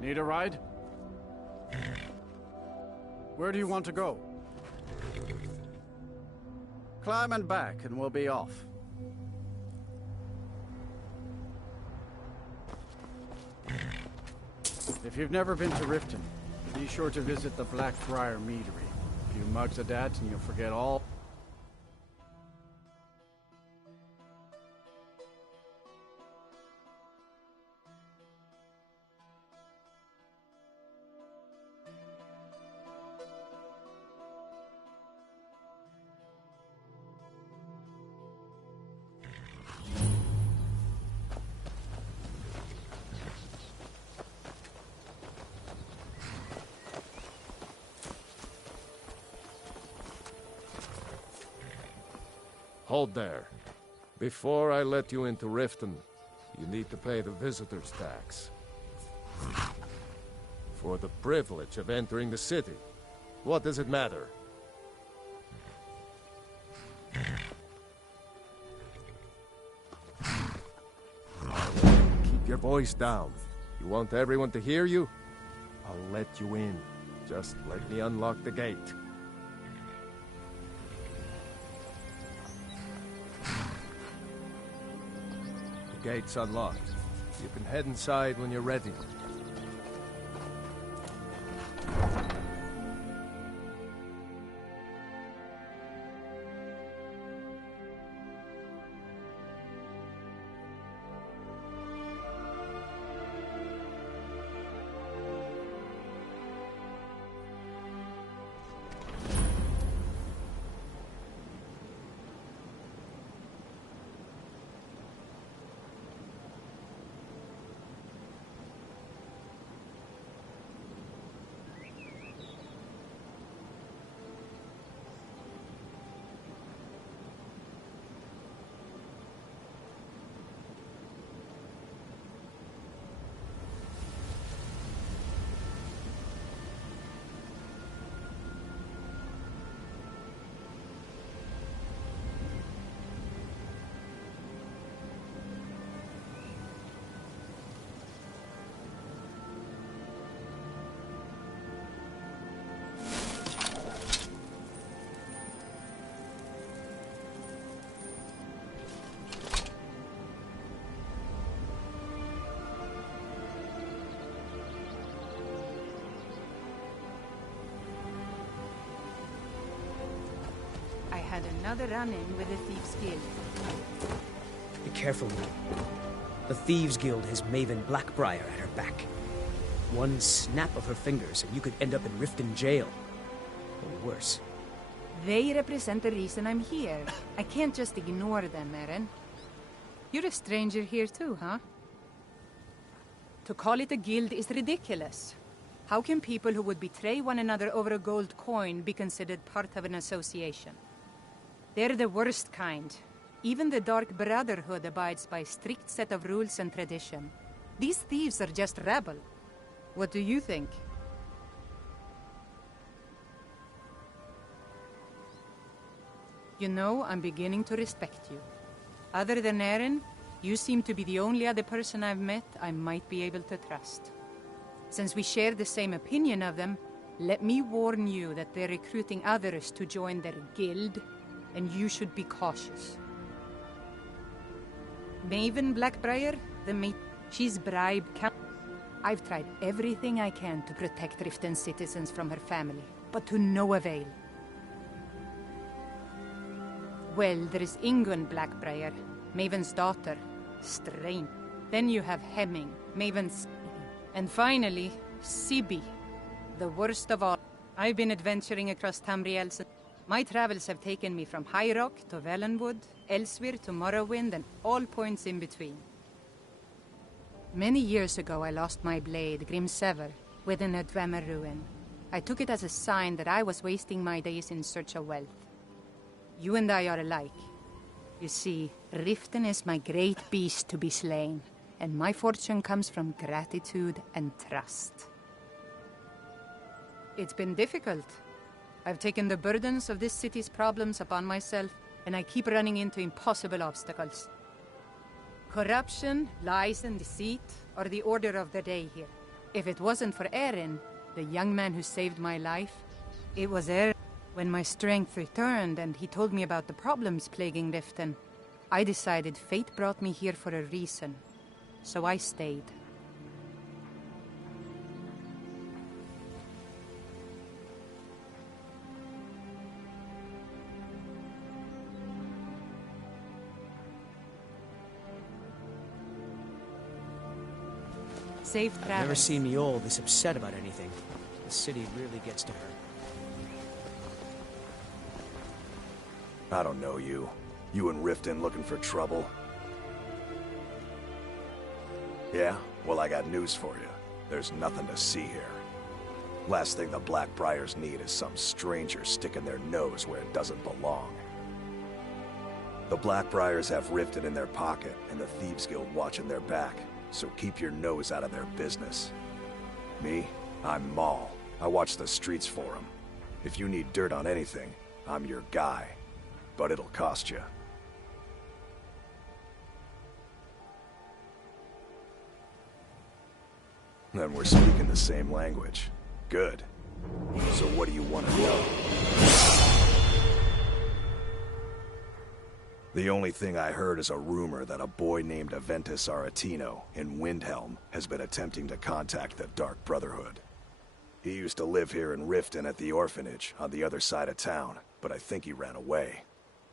Need a ride? Where do you want to go? Climb and back and we'll be off. If you've never been to Riften, be sure to visit the Blackfriar Meadery. A few mugs of that and you'll forget all. Hold there. Before I let you into Riften, you need to pay the visitor's tax. For the privilege of entering the city. What does it matter? Keep your voice down. You want everyone to hear you? I'll let you in. Just let me unlock the gate. The gate's unlocked. You can head inside when you're ready. Had another run-in with the Thieves' Guild. Be careful, man. The Thieves' Guild has Maven Blackbriar at her back. One snap of her fingers and you could end up in Riften jail. Or worse. They represent the reason I'm here. I can't just ignore them, Eren. You're a stranger here too, huh? To call it a guild is ridiculous. How can people who would betray one another over a gold coin be considered part of an association? They're the worst kind. Even the Dark Brotherhood abides by a strict set of rules and tradition. These thieves are just rabble. What do you think? You know, I'm beginning to respect you. Other than Eren, you seem to be the only other person I've met I might be able to trust. Since we share the same opinion of them, let me warn you that they're recruiting others to join their guild, and you should be cautious. Maven Blackbriar, she's bribed I've tried everything I can to protect Riften citizens from her family, but to no avail. Well, there is Ingun Blackbriar, Maven's daughter. Strange. Then you have Hemming, Maven's... And finally, Sibi, the worst of all. I've been adventuring across Tamriel since... My travels have taken me from High Rock to Valenwood, elsewhere to Morrowind, and all points in between. Many years ago, I lost my blade, Grimsever, within a Dwemer ruin. I took it as a sign that I was wasting my days in search of wealth. You and I are alike. You see, Riften is my great beast to be slain, and my fortune comes from gratitude and trust. It's been difficult. I've taken the burdens of this city's problems upon myself, and I keep running into impossible obstacles. Corruption, lies, and deceit are the order of the day here. If it wasn't for Erin, the young man who saved my life, it was Erin. When my strength returned and he told me about the problems plaguing Riften, I decided fate brought me here for a reason. So I stayed. Safe travels. I've never seen Miol this upset about anything. The city really gets to her. I don't know you. You and Riften looking for trouble? Yeah? Well, I got news for you. There's nothing to see here. Last thing the Blackbriars need is some stranger sticking their nose where it doesn't belong. The Blackbriars have Riften in their pocket, and the Thieves Guild watching their back, so keep your nose out of their business. Me? I'm Maul. I watch the streets for them. If you need dirt on anything, I'm your guy. But it'll cost you. Then we're speaking the same language. Good. So what do you want to know? The only thing I heard is a rumor that a boy named Aventus Aretino in Windhelm has been attempting to contact the Dark Brotherhood. He used to live here in Riften at the orphanage on the other side of town, but I think he ran away.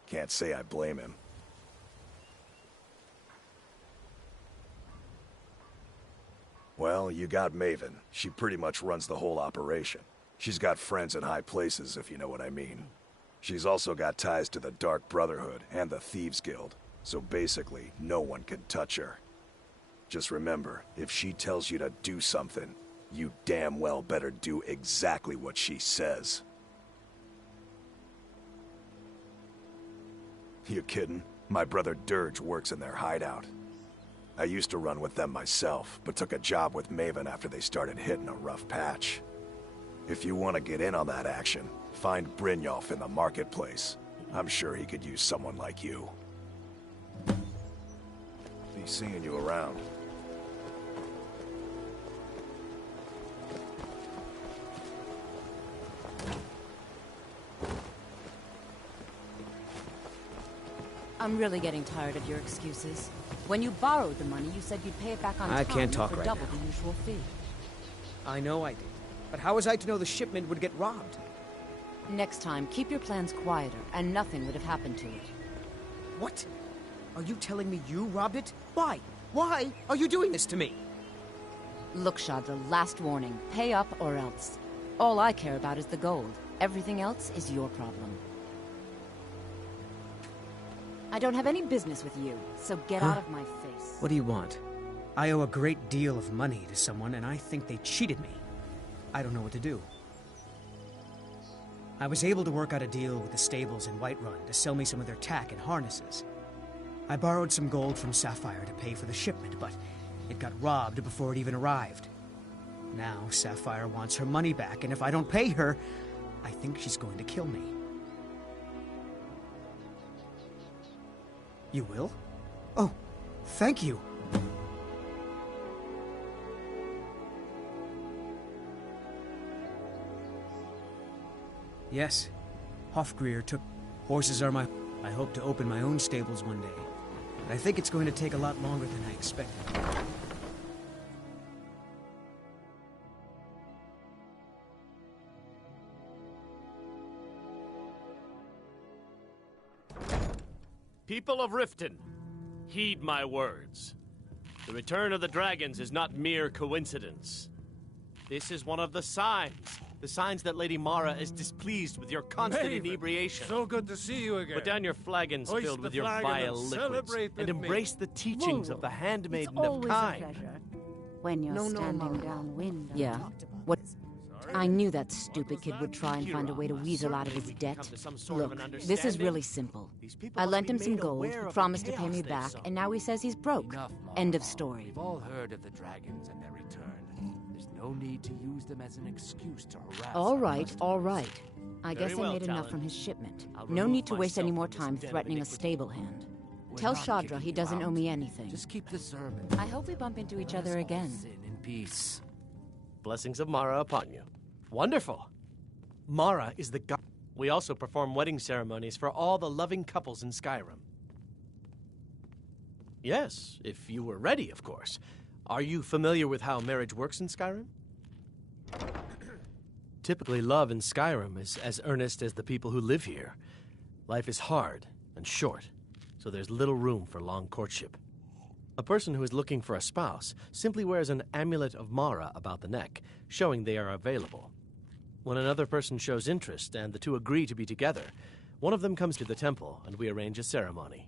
Can't say I blame him. Well, you got Maven. She pretty much runs the whole operation. She's got friends in high places, if you know what I mean. She's also got ties to the Dark Brotherhood and the Thieves Guild, so basically, no one can touch her. Just remember, if she tells you to do something, you damn well better do exactly what she says. You kidding? My brother Dirge works in their hideout. I used to run with them myself, but took a job with Maven after they started hitting a rough patch. If you want to get in on that action, find Brynjolf in the marketplace. I'm sure he could use someone like you. Be seeing you around. I'm really getting tired of your excuses. When you borrowed the money, you said you'd pay it back on time. I can't talk for right double now. the usual fee. I know I did. But how was I to know the shipment would get robbed? Next time, keep your plans quieter, and nothing would have happened to it. What? Are you telling me you robbed it? Why? Why are you doing this to me? Look, Shadra, last warning. Pay up or else. All I care about is the gold. Everything else is your problem. I don't have any business with you, so get out of my face. What do you want? I owe a great deal of money to someone, and I think they cheated me. I don't know what to do. I was able to work out a deal with the stables in Whiterun to sell me some of their tack and harnesses. I borrowed some gold from Sapphire to pay for the shipment, but it got robbed before it even arrived. Now Sapphire wants her money back, and if I don't pay her, I think she's going to kill me. You will? Oh, thank you. Yes, Hofgreer took... Horses are my... I hope to open my own stables one day. But I think it's going to take a lot longer than I expected. People of Riften, heed my words. The return of the dragons is not mere coincidence. This is one of the signs that Lady Mara is displeased with your constant Maven, inebriation. so good to see you again. Put down your flagons Hoist filled the with your flagon vile and liquids, celebrate with and me. embrace the teachings of the handmaiden of always Kind. a pleasure when you're standing downwind. Yeah. What? I knew that stupid kid would try and find a way to weasel out of his debt. Look, this is really simple. I lent him some gold, he promised to pay me back, and now he says he's broke. End of story. We've all heard of the dragons and their return. There's no need to use them as an excuse to harass. All right, all right. I Very guess well, I made enough Talon. from his shipment. I'll No remove need to waste any myself more from this time den of threatening a iniquity. stable hand. We're Tell not Shadra kicking he you doesn't out. owe me anything. Just keep the sermon. I hope we bump into each other again. Sin in peace. blessings of Mara upon you. Wonderful. Mara is the god. We also perform wedding ceremonies for all the loving couples in Skyrim. Yes, if you were ready, of course. Are you familiar with how marriage works in Skyrim? Typically, love in Skyrim is as earnest as the people who live here. Life is hard and short, so there's little room for long courtship. A person who is looking for a spouse simply wears an amulet of Mara about the neck, showing they are available. When another person shows interest and the two agree to be together, one of them comes to the temple and we arrange a ceremony.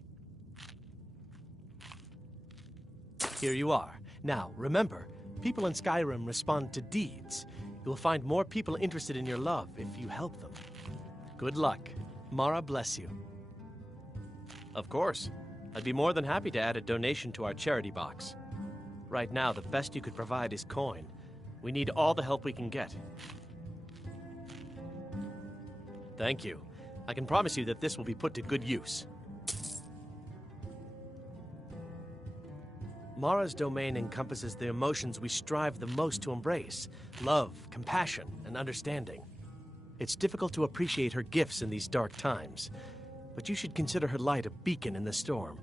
Here you are. Now, remember, people in Skyrim respond to deeds. You will find more people interested in your love if you help them. Good luck. Mara bless you. Of course. I'd be more than happy to add a donation to our charity box. Right now, the best you could provide is coin. We need all the help we can get. Thank you. I can promise you that this will be put to good use. Mara's domain encompasses the emotions we strive the most to embrace: love, compassion, and understanding. It's difficult to appreciate her gifts in these dark times, but you should consider her light a beacon in the storm.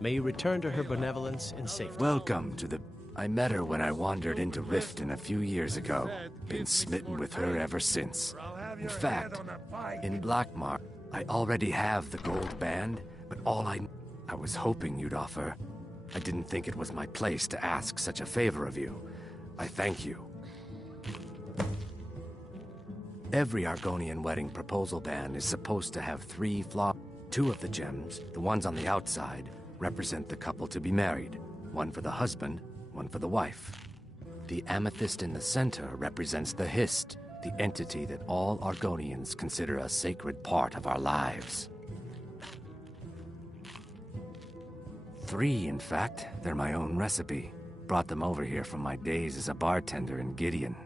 May you return to her benevolence in safety. Welcome to the... I met her when I wandered into Riften a few years ago. Been smitten with her ever since. In fact, in Blackmark, I already have the gold band, but I was hoping you'd offer. I didn't think it was my place to ask such a favor of you. I thank you. Every Argonian wedding proposal band is supposed to have 3 flaws. 2 of the gems, the ones on the outside, represent the couple to be married. 1 for the husband, 1 for the wife. The amethyst in the center represents the Hist, the entity that all Argonians consider a sacred part of our lives. 3, in fact. They're my own recipe. Brought them over here from my days as a bartender in Gideon.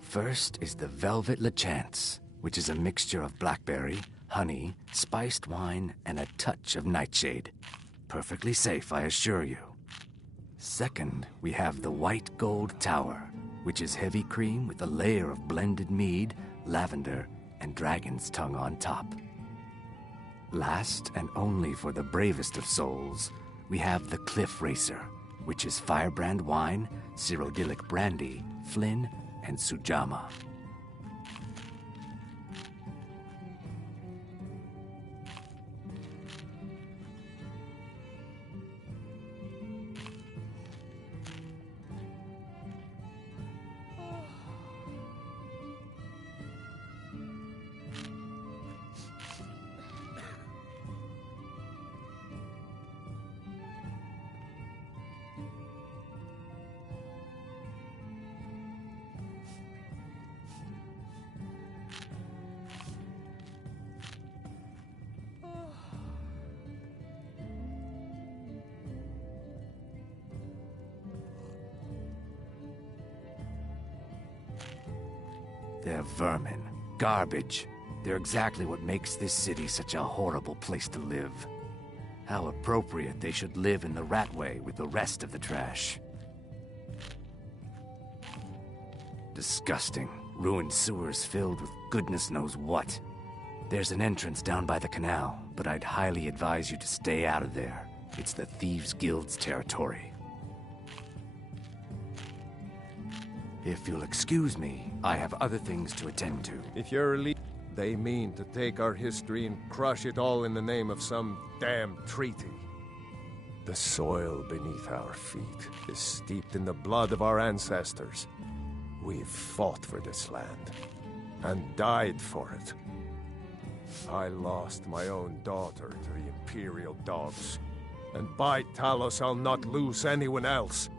First is the Velvet Lechance, which is a mixture of blackberry, honey, spiced wine, and a touch of nightshade. Perfectly safe, I assure you. Second, we have the White Gold Tower, which is heavy cream with a layer of blended mead, lavender, and dragon's tongue on top. Last, and only for the bravest of souls, we have the Cliff Racer, which is firebrand wine, Cyrodiilic brandy, Flynn, and Sujamma. They're vermin. Garbage. They're exactly what makes this city such a horrible place to live. How appropriate they should live in the Ratway with the rest of the trash. Disgusting. Ruined sewers filled with goodness knows what. There's an entrance down by the canal, but I'd highly advise you to stay out of there. It's the Thieves' Guild's territory. If you'll excuse me, I have other things to attend to. If you're they mean to take our history and crush it all in the name of some damn treaty. The soil beneath our feet is steeped in the blood of our ancestors. We've fought for this land, and died for it. I lost my own daughter to the Imperial dogs, and by Talos I'll not lose anyone else.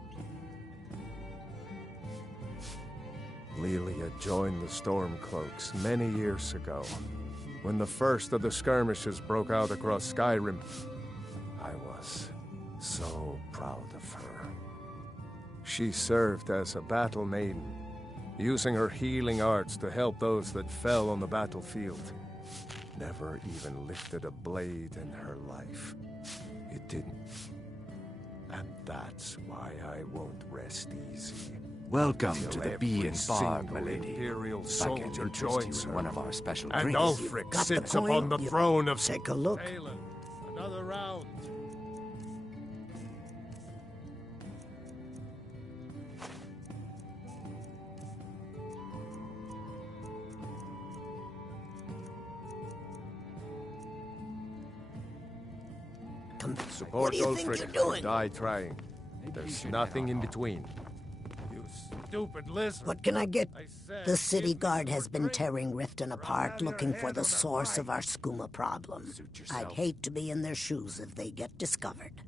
Lilia joined the Stormcloaks many years ago, when the first of the skirmishes broke out across Skyrim. I was so proud of her. She served as a battle maiden, using her healing arts to help those that fell on the battlefield. Never even lifted a blade in her life. It didn't. And That's why I won't rest easy. Welcome Till to the every Bee and Bar, single milady. Imperial If I can soldier interest joins you in her. one of our special And drinks. Ulfric Got the sits coin? upon the throne of... Take a look. Talon, another round. Support What do you think Ulfric you're doing? or die trying. There's nothing in between. You stupid lizard. What can I get? I said, The city give me guard some has been drink. tearing Riften apart, looking for the source of our skooma problem. I'd hate to be in their shoes if they get discovered.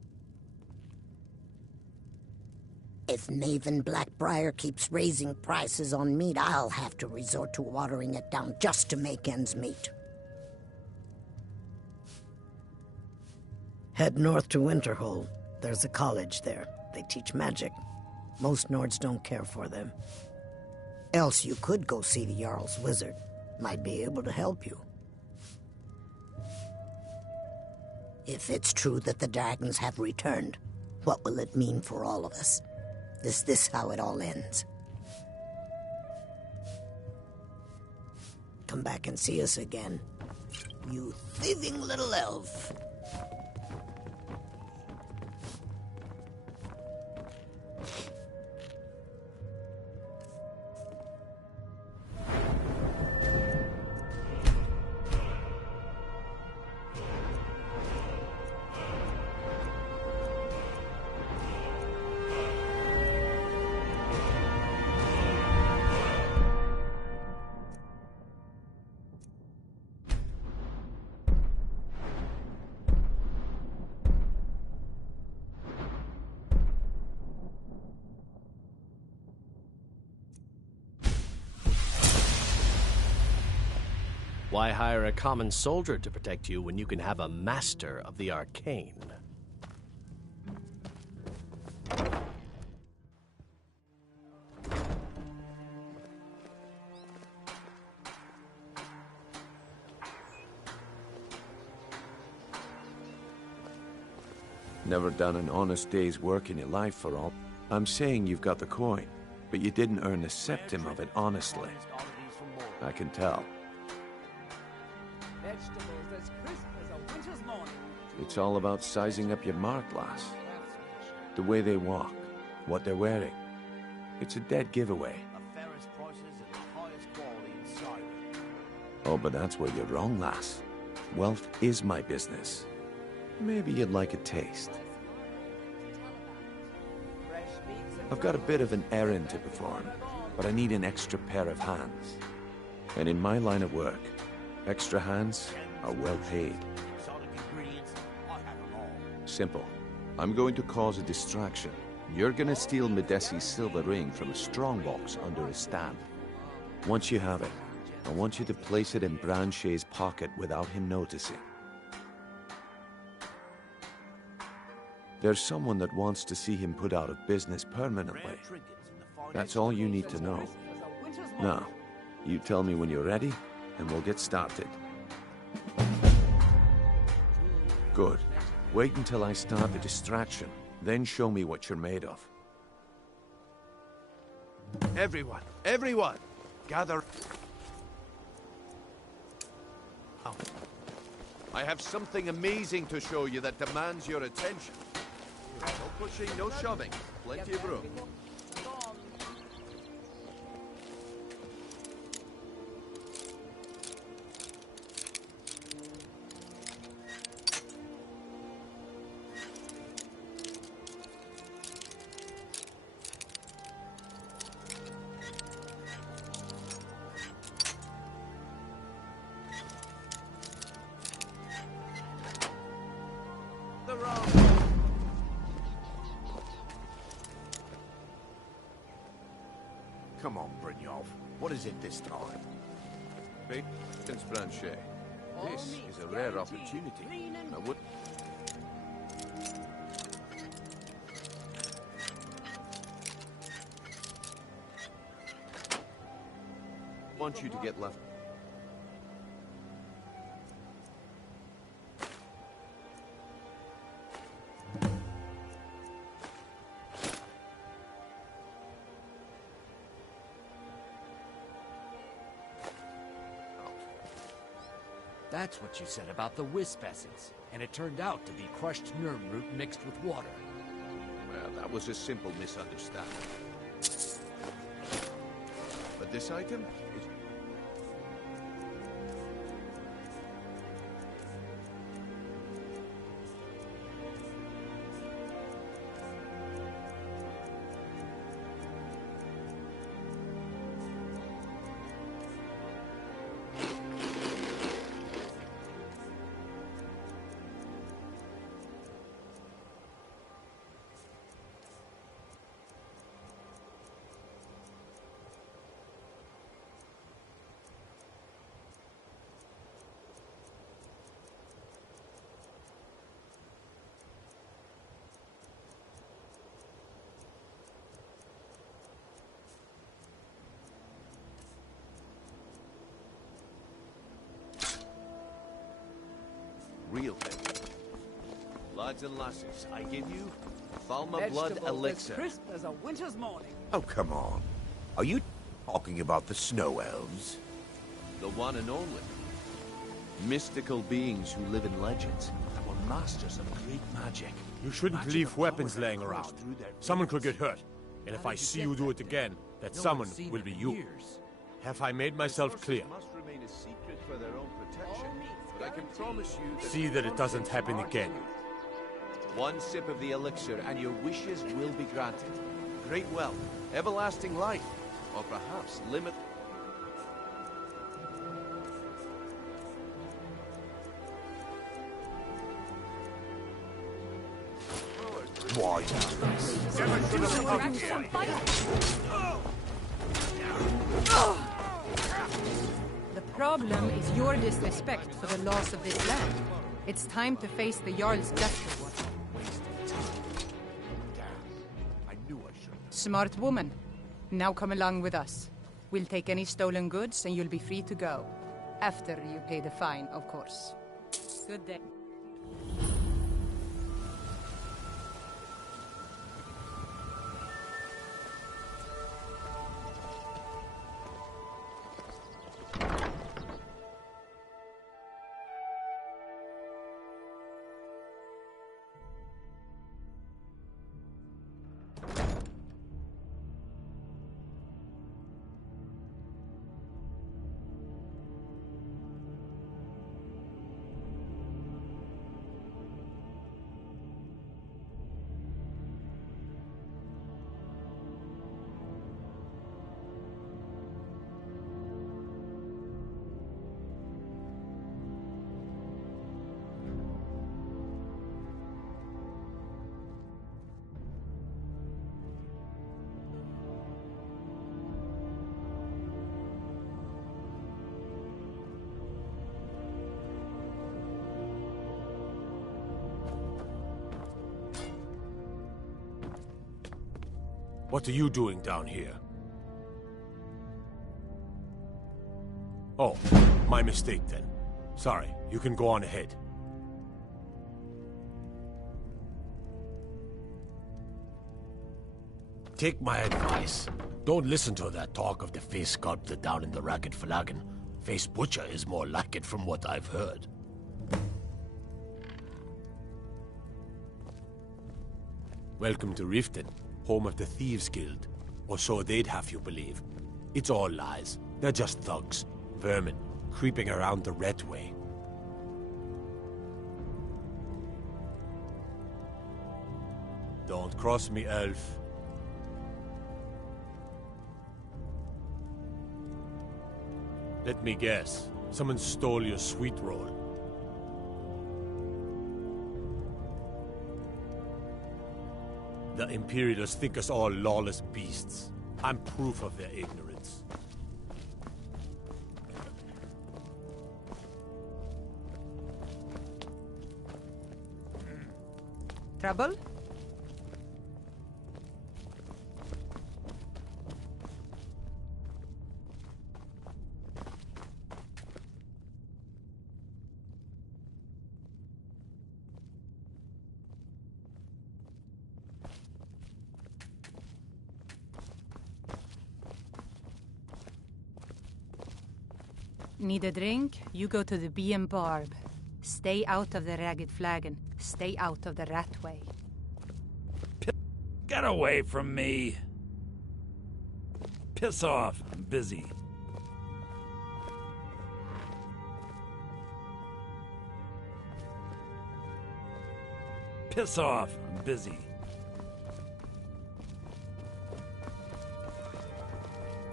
If Maven Blackbriar keeps raising prices on meat, I'll have to resort to watering it down just to make ends meet. Head north to Winterhold. There's a college there. They teach magic. Most Nords don't care for them. Else you could go see the Jarl's wizard. Might be able to help you. If it's true that the dragons have returned, what will it mean for all of us? Is this how it all ends? Come back and see us again, you thieving little elf. Why hire a common soldier to protect you when you can have a master of the arcane? Never done an honest day's work in your life for all. I'm saying you've got the coin, but you didn't earn a septim of it honestly. I can tell. It's all about sizing up your mark, lass. The way they walk, what they're wearing. It's a dead giveaway. Oh, but that's where you're wrong, lass. Wealth is my business. Maybe you'd like a taste. I've got a bit of an errand to perform, but I need an extra pair of hands. And in my line of work, extra hands are well paid. Simple. I'm going to cause a distraction. You're gonna steal Medesi's silver ring from a strongbox under his stamp. Once you have it, I want you to place it in Branche's pocket without him noticing. There's someone that wants to see him put out of business permanently. That's all you need to know. Now, you tell me when you're ready, and we'll get started. Good. Wait until I start the distraction, then show me what you're made of. Everyone, gather. I have something amazing to show you that demands your attention. No pushing, no shoving. Plenty of room. Come on, Brynjolf. What is it this time? Patience, Blanchet. This is a rare opportunity. I would... want you to get left. That's what you said about the wisp essence. And it turned out to be crushed nerve root mixed with water. Well, that was a simple misunderstanding. But this item is... Real thing. Lads and lasses, I give you Thalma Blood Elixir. Crisp as a winter's morning. Oh, come on. Are you talking about the snow elves? The one and only. Mystical beings who live in legends that were masters of great magic. You shouldn't leave weapons laying around. Someone could get hurt. And if I see you do it again, that someone will be you. Have I made myself clear? Must remain a secret for their own protection, but I can promise you that... See that it doesn't happen again. One sip of the elixir and your wishes will be granted. Great wealth, everlasting life, or perhaps limit... Why? The problem is your disrespect for the laws of this land. It's time to face the Jarl's death reward. Smart woman. Now come along with us. We'll take any stolen goods and you'll be free to go. After you pay the fine, of course. Good day. What are you doing down here? Oh, my mistake then. Sorry, you can go on ahead. Take my advice. Don't listen to that talk of the face sculptor down in the Ragged Flagon. Face Butcher is more like it from what I've heard. Welcome to Riften, home of the Thieves Guild. Or so they'd have you believe. It's all lies. They're just thugs. Vermin. Creeping around the Red Way. Don't cross me, elf. Let me guess. Someone stole your sweet roll. The Imperials think us all lawless beasts. I'm proof of their ignorance. Trouble? Need a drink? You go to the Bee and Barb. Stay out of the Ragged Flagon. Stay out of the Ratway. Get away from me! Piss off, I'm busy. Piss off, I'm busy.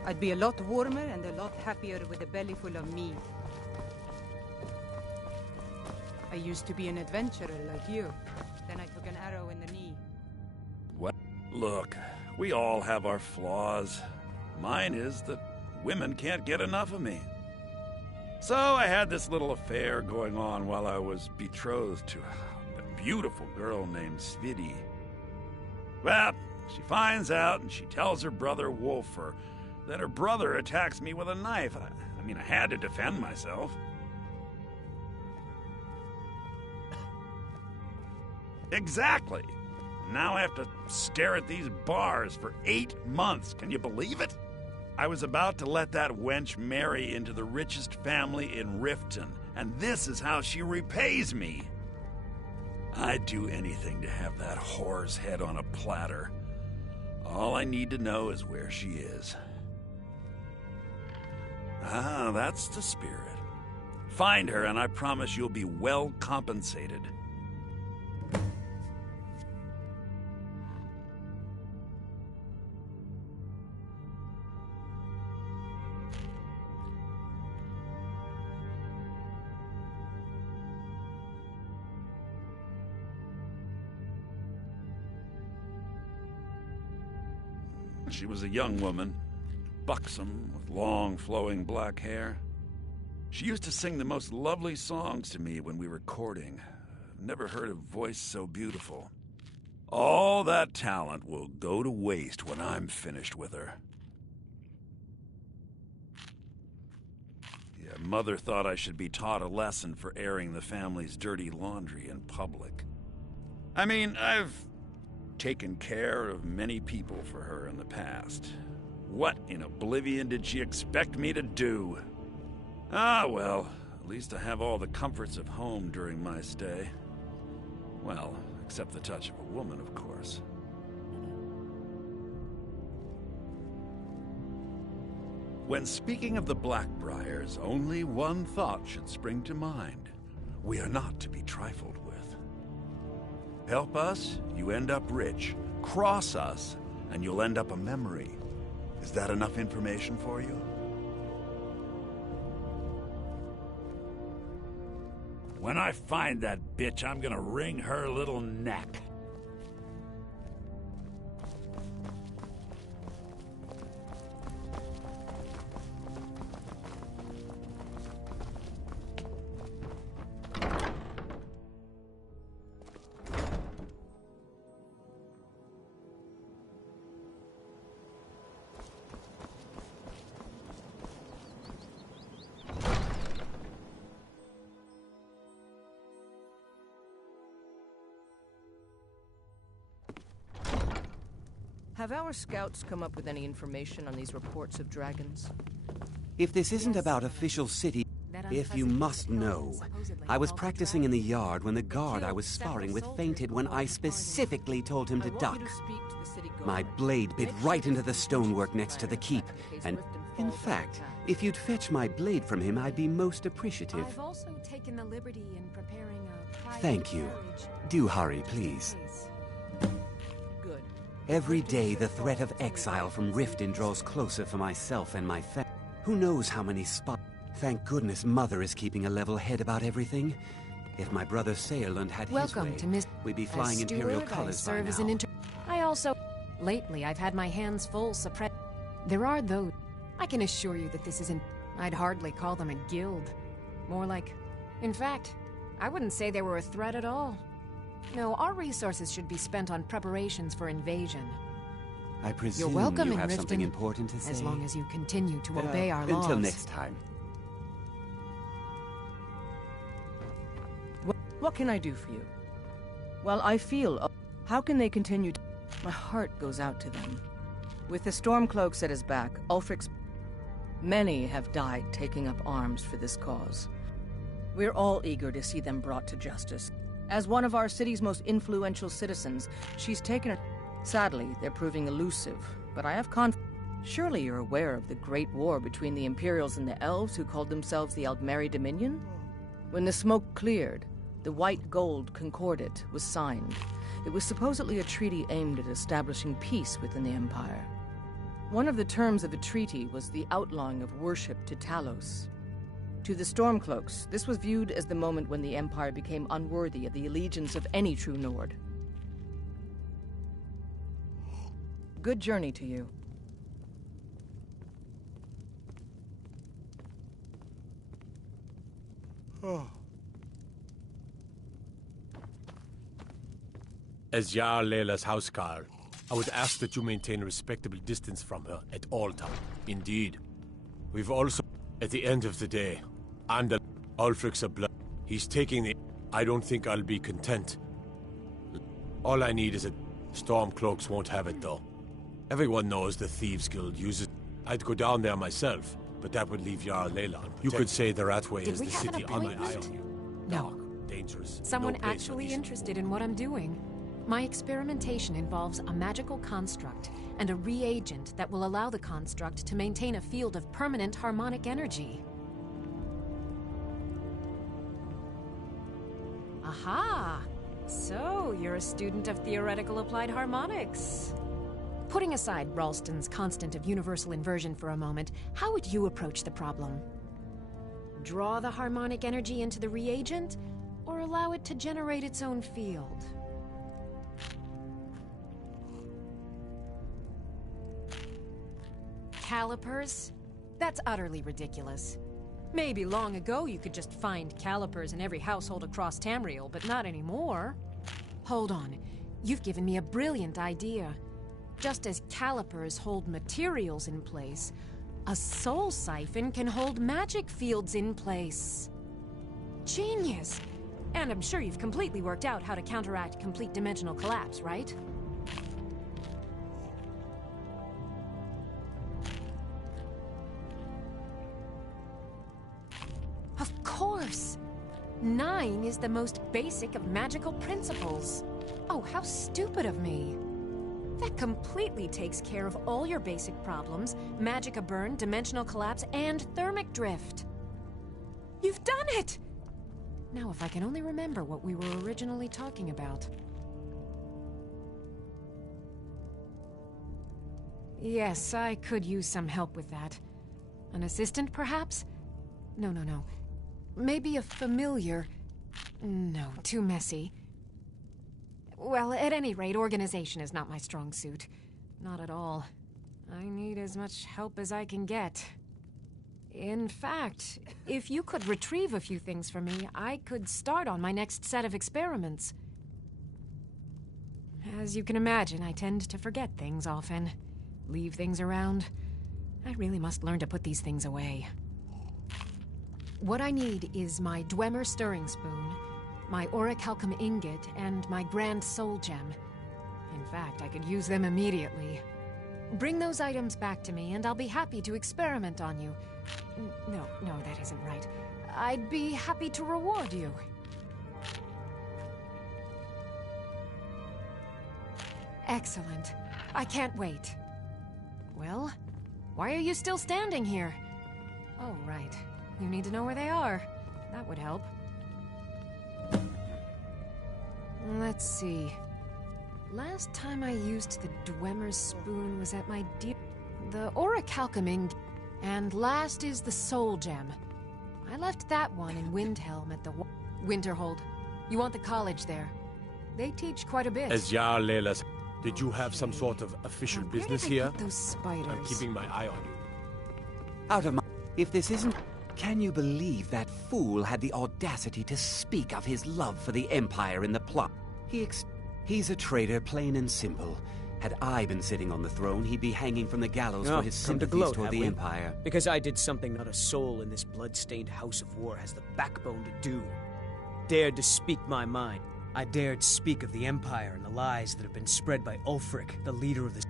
I'd be a lot warmer and a lot happier with a belly full of meat. I used to be an adventurer like you. Then I took an arrow in the knee. What? Look, we all have our flaws. Mine is that women can't get enough of me. So I had this little affair going on while I was betrothed to a beautiful girl named Svidi. Well, she finds out and she tells her brother Wolfer that her brother attacks me with a knife. I mean, I had to defend myself. Exactly. Now I have to stare at these bars for 8 months. Can you believe it? I was about to let that wench marry into the richest family in Riften, and this is how she repays me. I'd do anything to have that whore's head on a platter. All I need to know is where she is. Ah, that's the spirit. Find her, and I promise you'll be well compensated. She was a young woman, buxom, with long, flowing black hair. She used to sing the most lovely songs to me when we were courting. Never heard a voice so beautiful. All that talent will go to waste when I'm finished with her. Yeah, Mother thought I should be taught a lesson for airing the family's dirty laundry in public. I mean, I've taken care of many people for her in the past. What in oblivion did she expect me to do? Ah, well, at least I have all the comforts of home during my stay. Well, except the touch of a woman, of course. When speaking of the Blackbriars, only one thought should spring to mind. We are not to be trifled with. Help us, you end up rich. Cross us, and you'll end up a memory. Is that enough information for you? When I find that bitch, I'm gonna wring her little neck. Have our scouts come up with any information on these reports of dragons? If this isn't about official city, if you must know, I was practicing in the yard when the guard I was sparring with fainted when I specifically told him to duck. My blade bit right into the stonework next to the keep, and in fact, if you'd fetch my blade from him, I'd be most appreciative. I've also taken the liberty in preparing a Thank you. Do hurry, please. Every day, the threat of exile from Riften draws closer for myself and my family. Who knows how many spots? Thank goodness Mother is keeping a level head about everything. If my brother Saerlund had his way, we'd be flying Imperial colors by now. I also... Lately, I've had my hands full suppress... There are those... I can assure you that this isn't... I'd hardly call them a guild. More like... In fact, I wouldn't say they were a threat at all. No, our resources should be spent on preparations for invasion. I presume You're welcome you in have Riften, something important to say. as long as you continue to obey our laws. Until next time. What can I do for you? Well, I feel... How can they continue to... My heart goes out to them. With the Stormcloaks at his back, Ulfric's... Many have died taking up arms for this cause. We're all eager to see them brought to justice. As one of our city's most influential citizens, she's taken a... Sadly, they're proving elusive, but I have Surely you're aware of the Great War between the Imperials and the Elves who called themselves the Aldmeri Dominion? When the smoke cleared, the White Gold Concordat was signed. It was supposedly a treaty aimed at establishing peace within the Empire. One of the terms of the treaty was the outlawing of worship to Talos. To the Stormcloaks, this was viewed as the moment when the Empire became unworthy of the allegiance of any true Nord. Good journey to you. As Jarl Layla's housecarl, I would ask that you maintain a respectable distance from her at all times. Indeed. We've also, at the end of the day, and Ulfric's a blood. He's taking the... I don't think I'll be content. All I need is a... Stormcloaks won't have it, though. Everyone knows the Thieves Guild uses... I'd go down there myself, but that would leave Jarl Layla unprotected. You could say the Ratway is the city on my eye on you. No. Dangerous. Someone actually interested in what I'm doing. My experimentation involves a magical construct and a reagent that will allow the construct to maintain a field of permanent harmonic energy. Aha! So, you're a student of theoretical applied harmonics. Putting aside Ralston's constant of universal inversion for a moment, how would you approach the problem? Draw the harmonic energy into the reagent, or allow it to generate its own field? Calipers? That's utterly ridiculous. Maybe long ago you could just find calipers in every household across Tamriel, but not anymore. Hold on. You've given me a brilliant idea. Just as calipers hold materials in place, a soul siphon can hold magic fields in place. Genius! And I'm sure you've completely worked out how to counteract complete dimensional collapse, right? Of course! 9 is the most basic of magical principles. Oh, how stupid of me. That completely takes care of all your basic problems: magicka burn, dimensional collapse, and thermic drift. You've done it! Now, if I can only remember what we were originally talking about. Yes, I could use some help with that. An assistant, perhaps? No. Maybe a familiar. No, too messy. Well, at any rate, organization is not my strong suit. Not at all. I need as much help as I can get. In fact, if you could retrieve a few things for me, I could start on my next set of experiments. As you can imagine, I tend to forget things often. Leave things around. I really must learn to put these things away. What I need is my Dwemer stirring spoon, my orichalcum ingot, and my grand soul gem. In fact, I could use them immediately. Bring those items back to me, and I'll be happy to experiment on you. No, that isn't right. I'd be happy to reward you. Excellent. I can't wait. Well, why are you still standing here? Oh, right. You need to know where they are. That would help. Let's see. Last time I used the Dwemer spoon was at my the orichalcum ingot. And last is the soul gem. I left that one in Windhelm at the Winterhold. You want the college there? They teach quite a bit. As Jarl Layla's... Did you have some sort of official business here? Put those spiders? I'm keeping my eye on you. Out of my... If this isn't... Can you believe that fool had the audacity to speak of his love for the Empire in the plot? He's a traitor, plain and simple. Had I been sitting on the throne, he'd be hanging from the gallows for his sympathies toward the Empire. Because I did something not a soul in this blood-stained house of war has the backbone to do. Dared to speak my mind. I dared speak of the Empire and the lies that have been spread by Ulfric, the leader of the...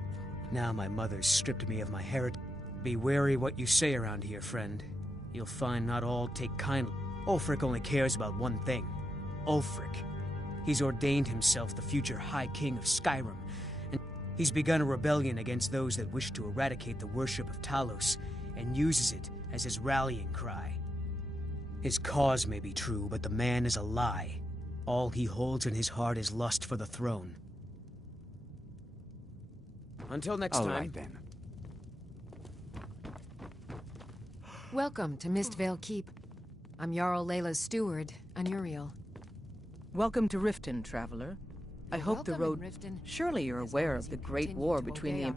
Now my mother's stripped me of my heritage. Be wary what you say around here, friend. You'll find not all take kindly. Ulfric only cares about one thing. Ulfric. He's ordained himself the future High King of Skyrim, and he's begun a rebellion against those that wish to eradicate the worship of Talos, and uses it as his rallying cry. His cause may be true, but the man is a lie. All he holds in his heart is lust for the throne. Until next time. All right, then. Welcome to Mistvale Keep. I'm Jarl Layla's steward, Anuriel. Welcome to Riften, traveler. I hope the welcome road... in Riften. Surely you're aware of the Great War between the...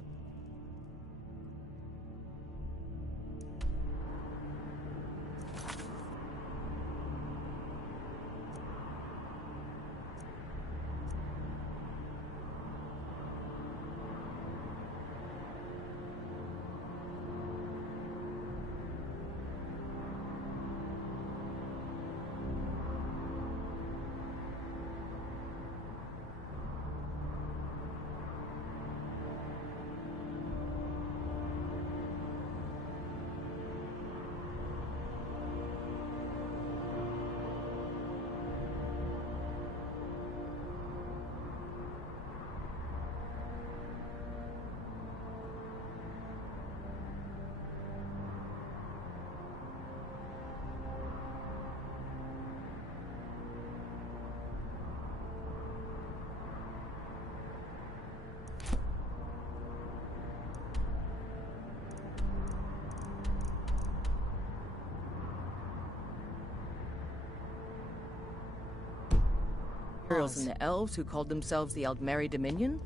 Imperials and the elves who called themselves the Aldmeri Dominion?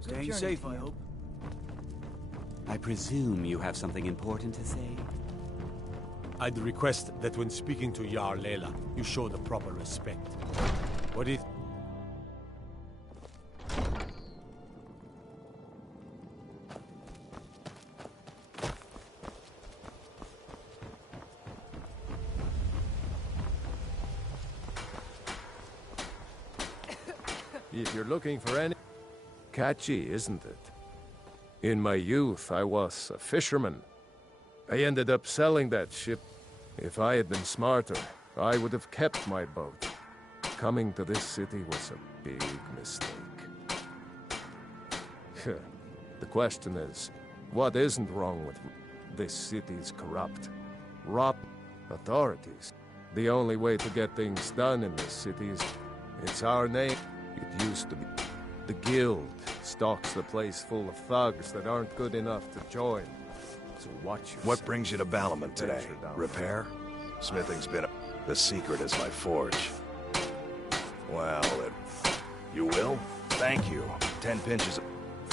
Staying safe, I hope. I presume you have something important to say? I'd request that when speaking to Jarl Layla, you show the proper respect. What is... If you're looking for any... Catchy, isn't it? In my youth, I was a fisherman. I ended up selling that ship. If I had been smarter, I would have kept my boat. Coming to this city was a big mistake. The question is, what isn't wrong with this city's corrupt? Rotten authorities. The only way to get things done in this city is... It's our name. It used to be. The guild stocks the place full of thugs that aren't good enough to join. So watch yourself. What brings you to Balamon today? Repair? Smithing's been The secret is my forge. Well, You will? Thank you. 10 pinches of...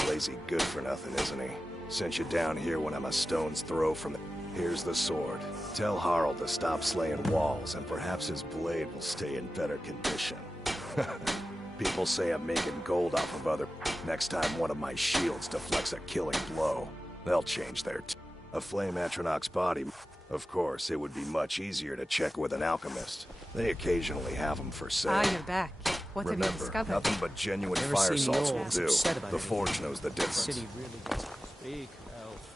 Lazy good for nothing, isn't he? Sent you down here when I'm a stone's throw from the... Here's the sword. Tell Harald to stop slaying walls, and perhaps his blade will stay in better condition. People say I'm making gold off of other... Next time one of my shields deflects a killing blow, they'll change their A flame Atronach's body... Of course, it would be much easier to check with an alchemist. They occasionally have them for sale. Ah, you're back. What Remember, have you discovered? nothing but genuine fire salts will do. The forge knows the difference. City really does speak, elf.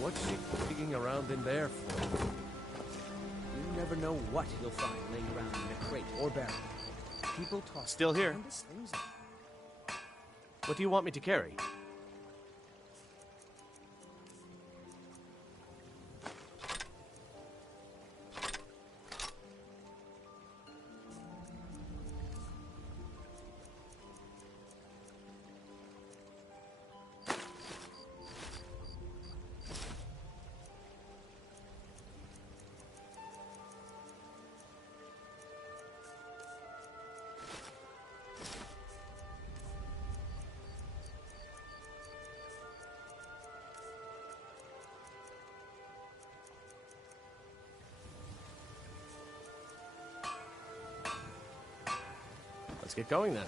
What's she digging around in there for? You never know what you'll find laying around in a crate or barrel. People toss Still here. tremendous things in. What do you want me to carry? Let's get going then.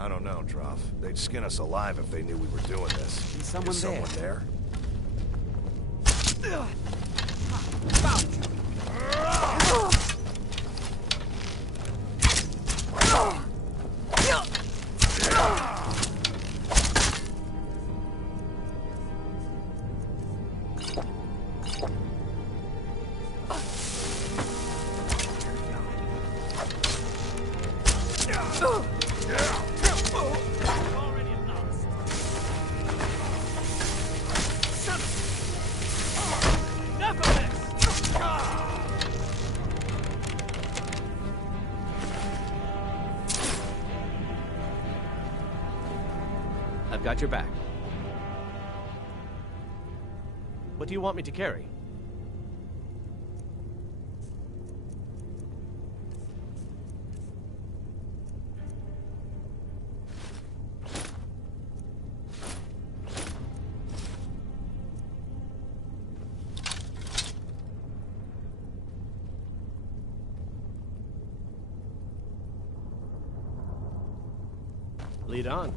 I don't know, Droff. They'd skin us alive if they knew we were doing this. Is someone there? I've got your back. What do you want me to carry? Lead on.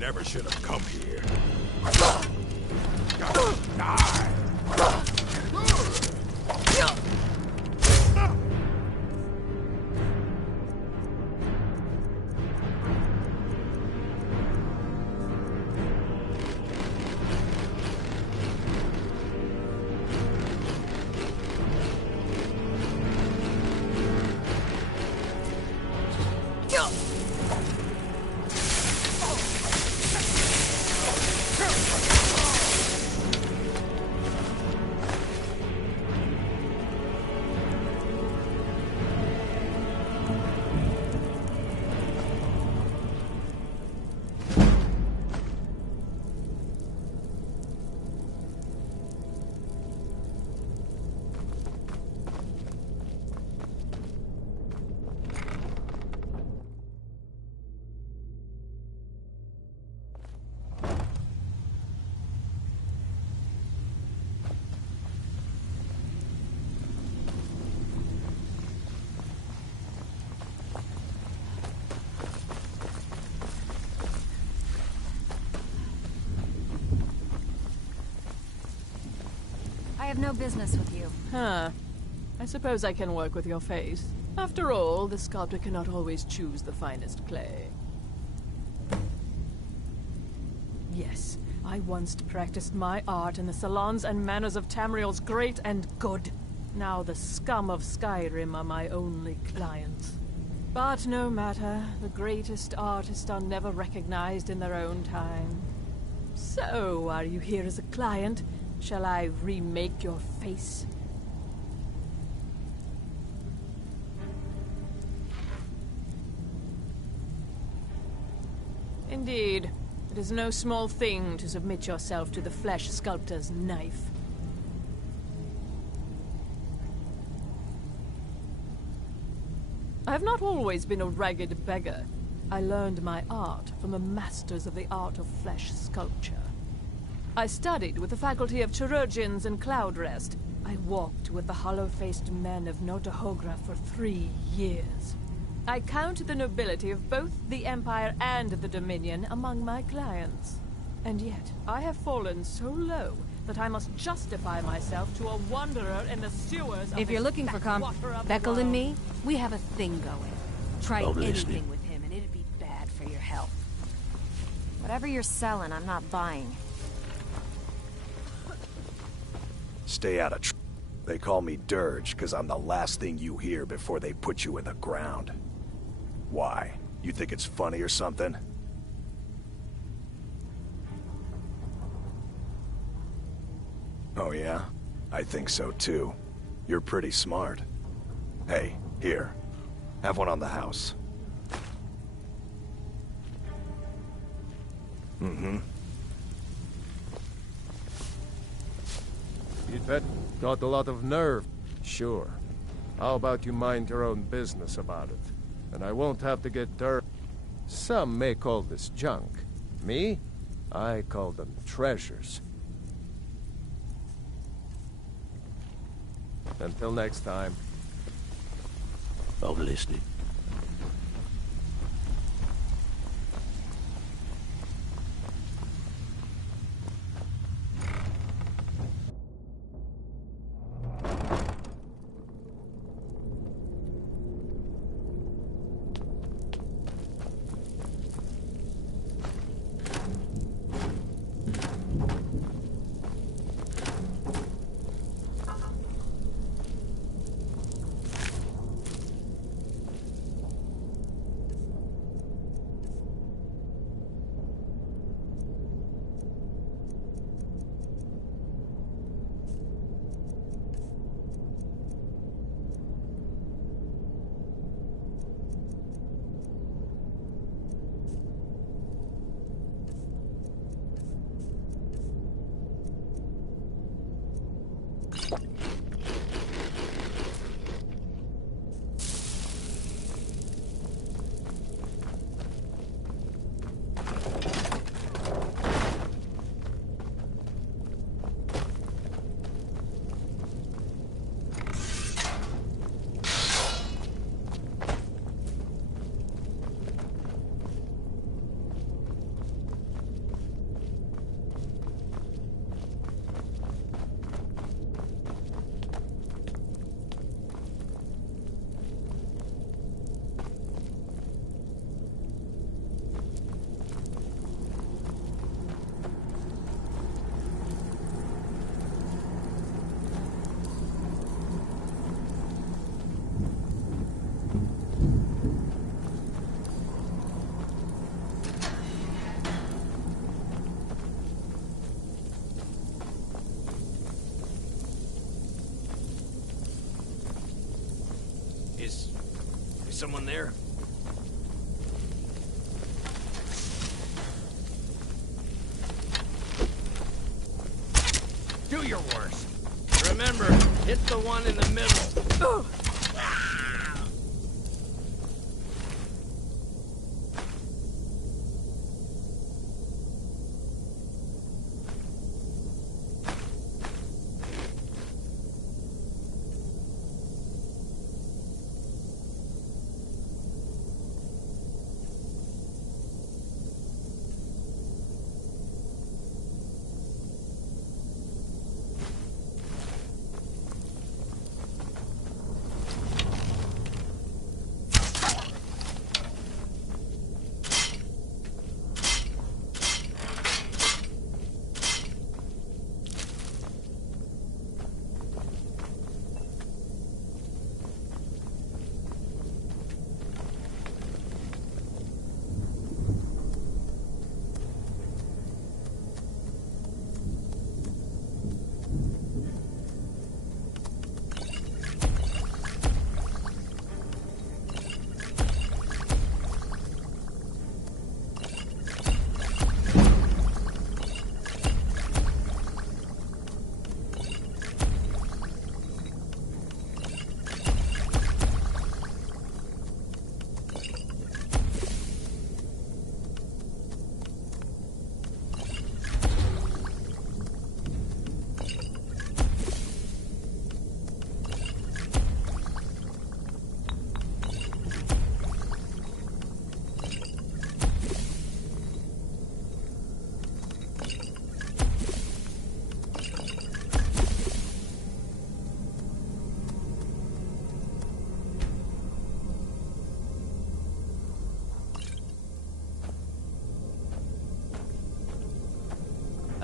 Never should have come here. Gotta die. I have no business with you. Huh. I suppose I can work with your face. After all, the sculptor cannot always choose the finest clay. Yes, I once practiced my art in the salons and manners of Tamriel's great and good. Now the scum of Skyrim are my only clients. But no matter, the greatest artists are never recognized in their own time. So, are you here as a client? Shall I remake your face? Indeed. It is no small thing to submit yourself to the flesh sculptor's knife. I have not always been a ragged beggar. I learned my art from the masters of the art of flesh sculpture. I studied with the faculty of chirurgeons and Cloudrest. I walked with the hollow-faced men of Notahogra for 3 years. I count the nobility of both the Empire and the Dominion among my clients. And yet, I have fallen so low that I must justify myself to a wanderer in the sewers of If you're looking for Beckel and me, we have a thing going. Try anything with him and it'd be bad for your health. Whatever you're selling, I'm not buying. Stay out of They call me Dirge because I'm the last thing you hear before they put you in the ground. Why? You think it's funny or something? Oh yeah? I think so too. You're pretty smart. Hey, here. Have one on the house. Mm-hmm. You'd bet got a lot of nerve. Sure. How about you mind your own business about it? And I won't have to get dirt. Some may call this junk. Me? I call them treasures. Until next time. I'm listening. Is someone there? Do your worst. Remember, hit the one in the middle.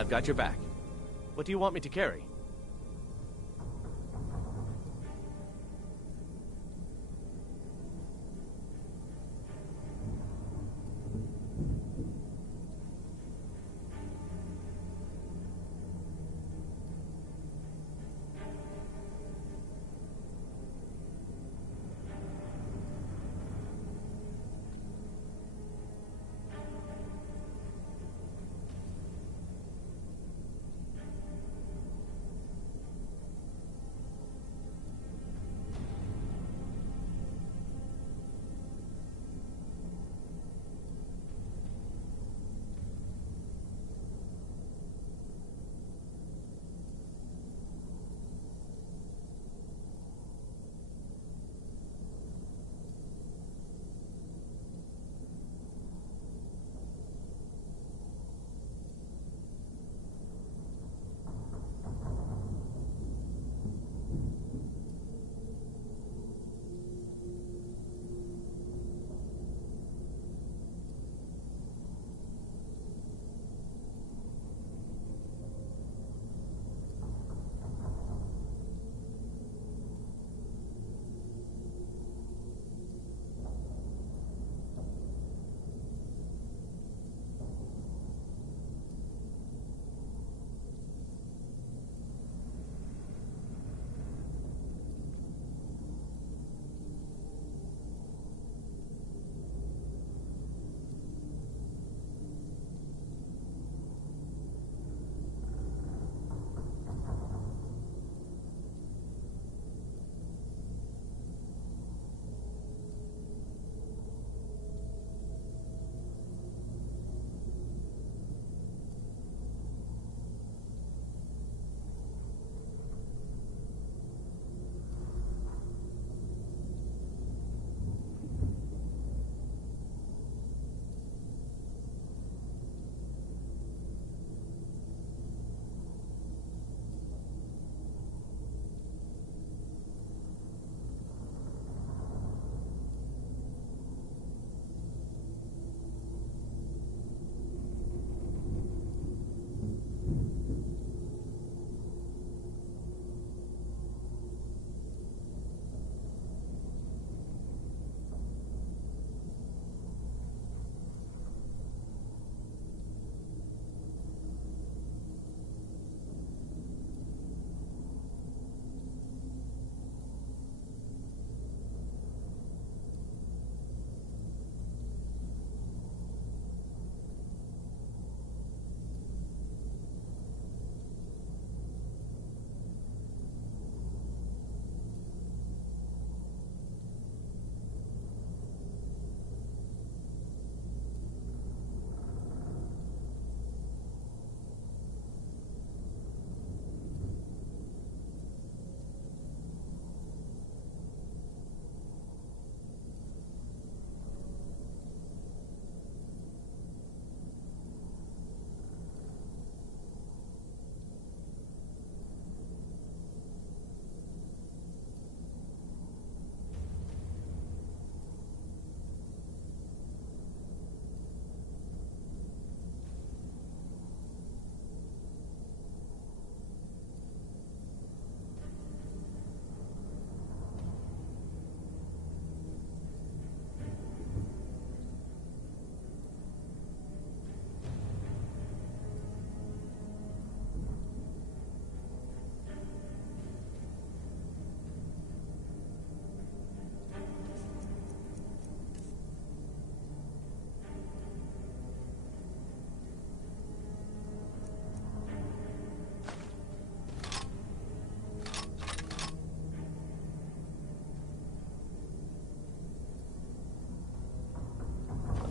I've got your back. What do you want me to carry?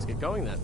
Get going then.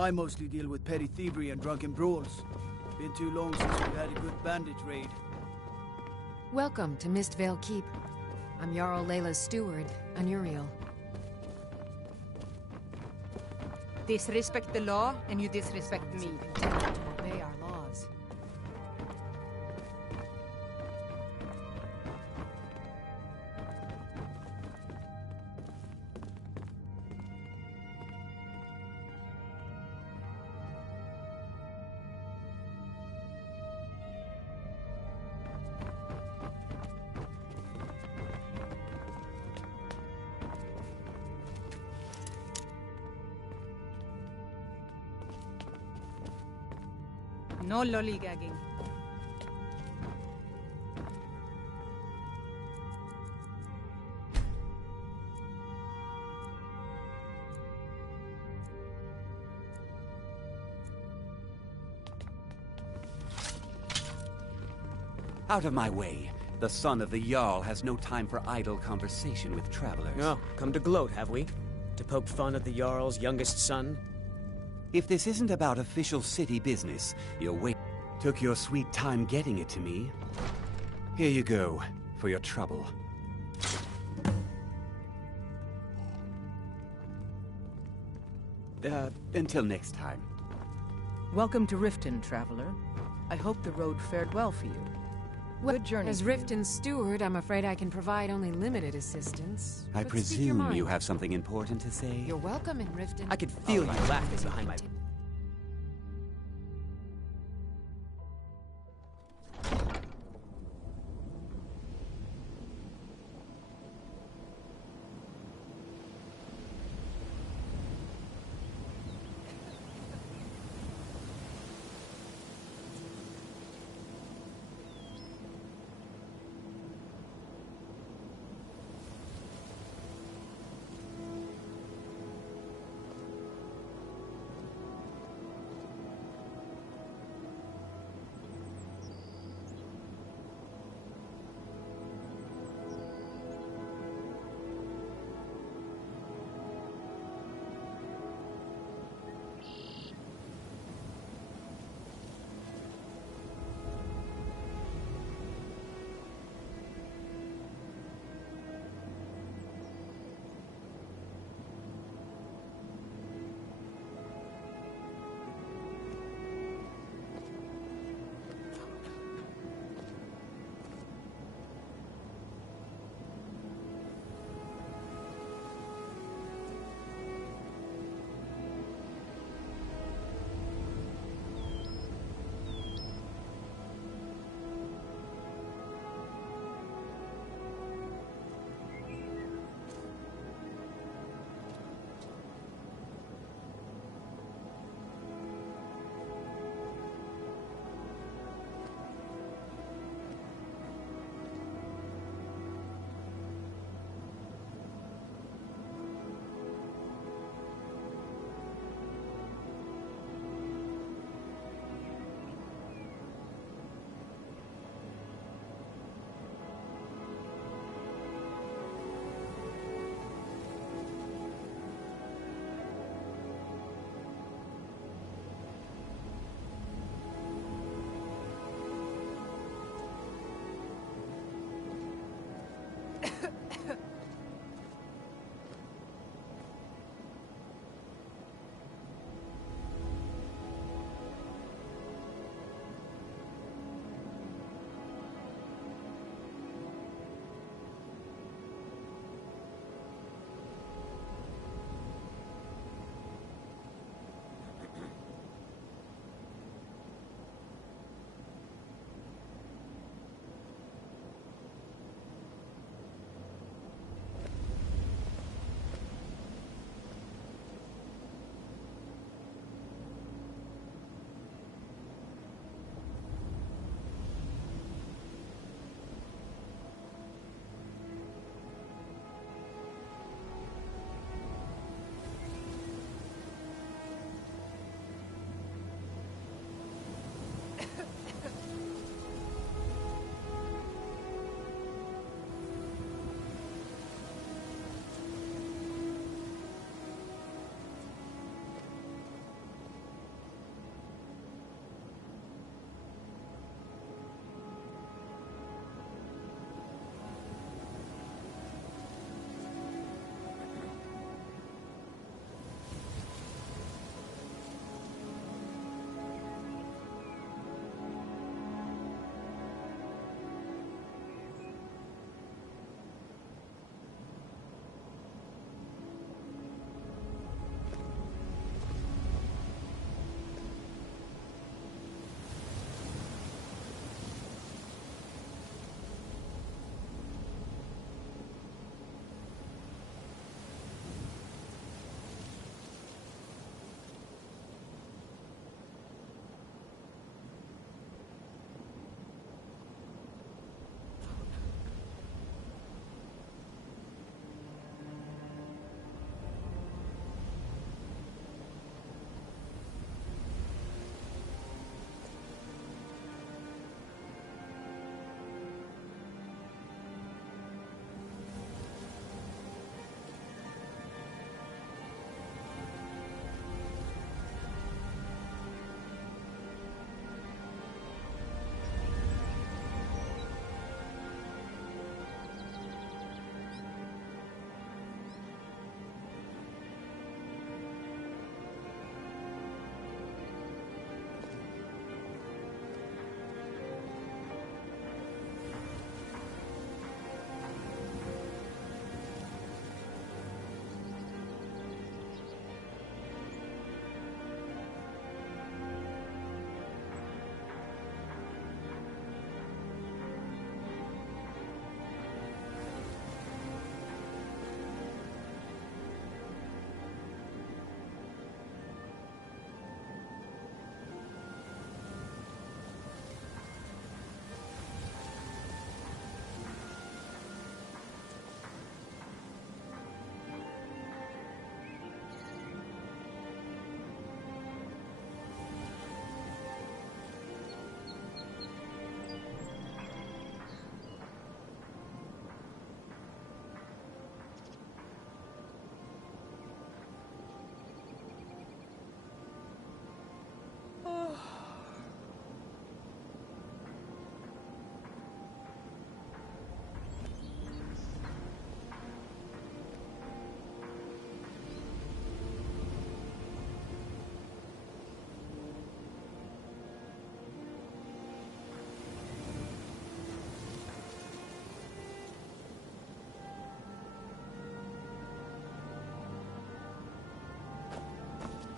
I mostly deal with petty thievery and drunken brawls. Been too long since we've had a good bandit raid. Welcome to Mistvale Keep. I'm Jarl Layla's steward, Anuriel. Disrespect the law, and you disrespect me. To obey our laws. No lollygagging. Out of my way. The son of the Jarl has no time for idle conversation with travelers. Oh, come to gloat, have we? To poke fun at the Jarl's youngest son? If this isn't about official city business, you'll wait. Took your sweet time getting it to me. Here you go, for your trouble. Until next time. Welcome to Riften, traveler. I hope the road fared well for you. Well, good journey. As Riften's steward, I'm afraid I can provide only limited assistance. I But speak your presume mind. you have something important to say? You're welcome in Riften. I could feel you laughing behind my...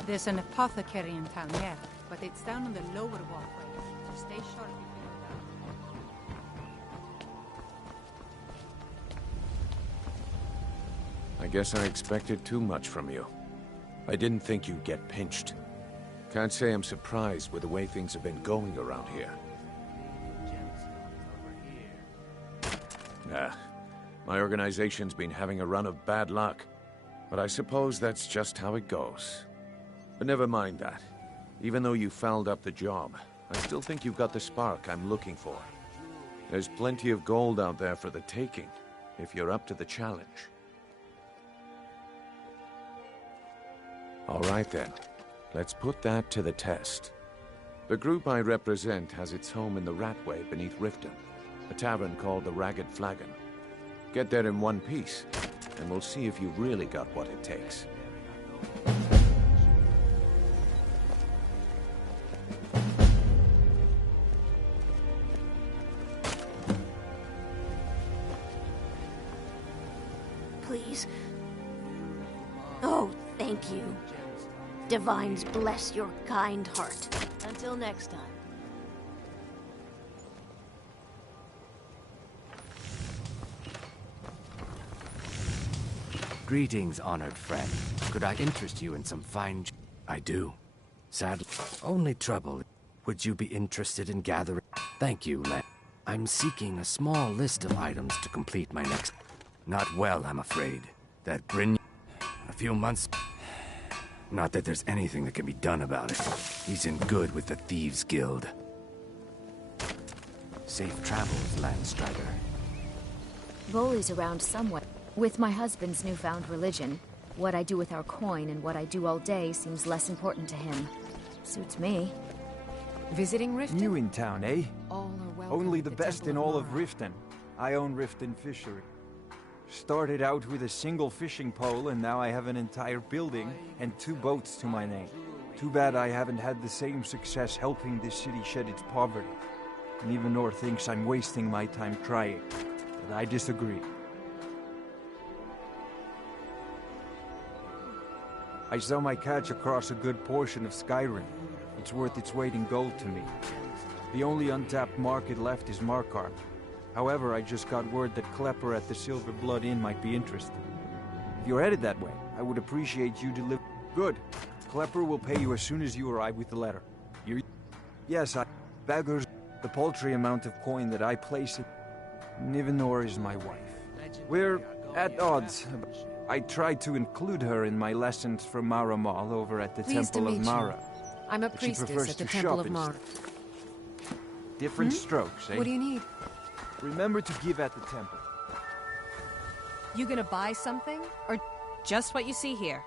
There's an apothecary in town, yeah, but it's down on the lower walkway, so stay sharp if you go down. I guess I expected too much from you. I didn't think you'd get pinched. Can't say I'm surprised with the way things have been going around here. My organization's been having a run of bad luck, but I suppose that's just how it goes. But never mind that. Even though you fouled up the job, I still think you've got the spark I'm looking for. There's plenty of gold out there for the taking, if you're up to the challenge. All right then, let's put that to the test. The group I represent has its home in the Ratway beneath Riften, a tavern called the Ragged Flagon. Get there in one piece, and we'll see if you've really got what it takes. Please. Oh, thank you. Divines bless your kind heart. Until next time. Greetings, honored friend. Could I interest you in some fine... I do. Sadly, only trouble. Would you be interested in gathering... Thank you, Len. I'm seeking a small list of items to complete my next... Not well, I'm afraid. That Bryn... A few months... Not that there's anything that can be done about it. He's in good with the Thieves Guild. Safe travels, Landstrider. Voley's around somewhere. With my husband's newfound religion, what I do with our coin and what I do all day seems less important to him. Suits me. Visiting Riften? New in town, eh? All are welcome. Only the best in all of Riften. I own Riften Fishery. Started out with a single fishing pole, and now I have an entire building and 2 boats to my name. Too bad I haven't had the same success helping this city shed its poverty. And even Nor thinks I'm wasting my time trying. But I disagree. I sell my catch across a good portion of Skyrim. It's worth its weight in gold to me. The only untapped market left is Markarth. However, I just got word that Klepper at the Silver Blood Inn might be interested. If you're headed that way, I would appreciate you deliver... Good. Klepper will pay you as soon as you arrive with the letter. Yes, Beggars the paltry amount of coin that I place in... Nivenor is my wife. We're at odds. I tried to include her in my lessons from Mara Mall over at the Temple of Mara. I'm a priestess at the Temple of Mara. Different strokes, eh? What do you need? Remember to give at the temple. You gonna buy something? Or just what you see here?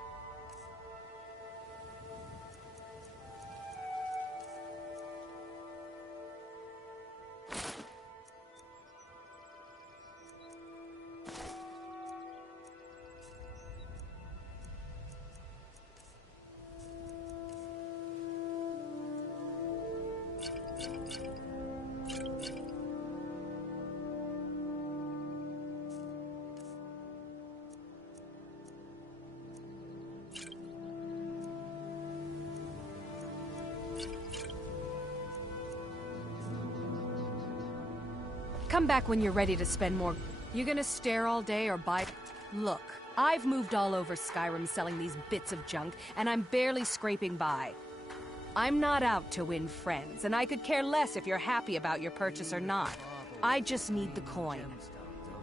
Come back when you're ready to spend more. You gonna stare all day or buy? Look, I've moved all over Skyrim selling these bits of junk, and I'm barely scraping by. I'm not out to win friends, and I could care less if you're happy about your purchase or not. I just need the coin.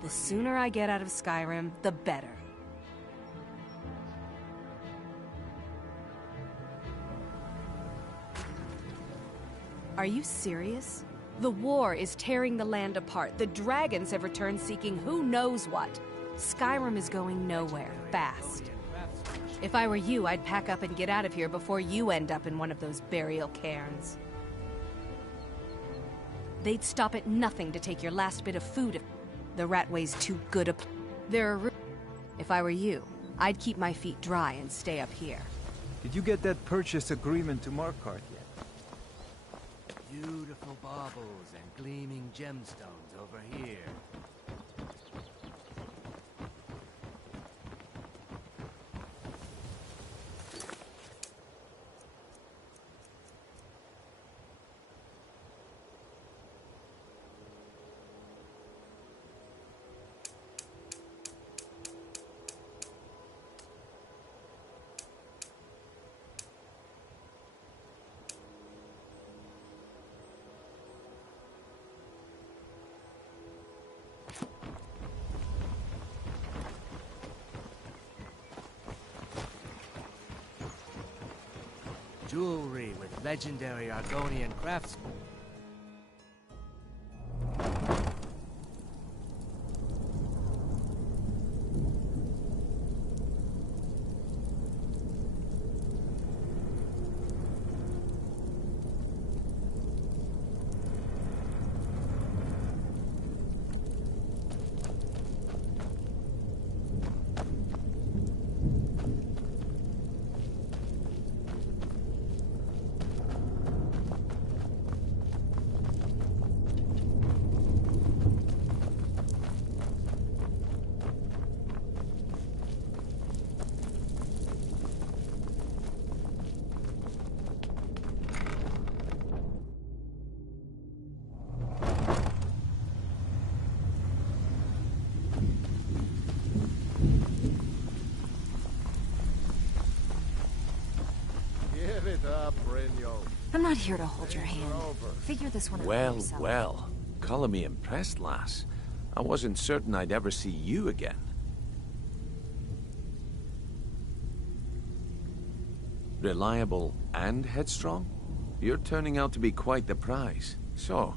The sooner I get out of Skyrim, the better. Are you serious? The war is tearing the land apart. The dragons have returned seeking who knows what. Skyrim is going nowhere, fast. If I were you, I'd pack up and get out of here before you end up in one of those burial cairns. They'd stop at nothing to take your last bit of food if the Ratway's too good a... If I were you, I'd keep my feet dry and stay up here. Did you get that purchase agreement to Markarth yet? Beautiful baubles and gleaming gemstones over here. jewelry with legendary Argonian crafts. Give it up, Brynjo. I'm not here to hold your hand. Figure this one out for Well, yourself. well. Color me impressed, lass. I wasn't certain I'd ever see you again. Reliable and headstrong? You're turning out to be quite the prize. So,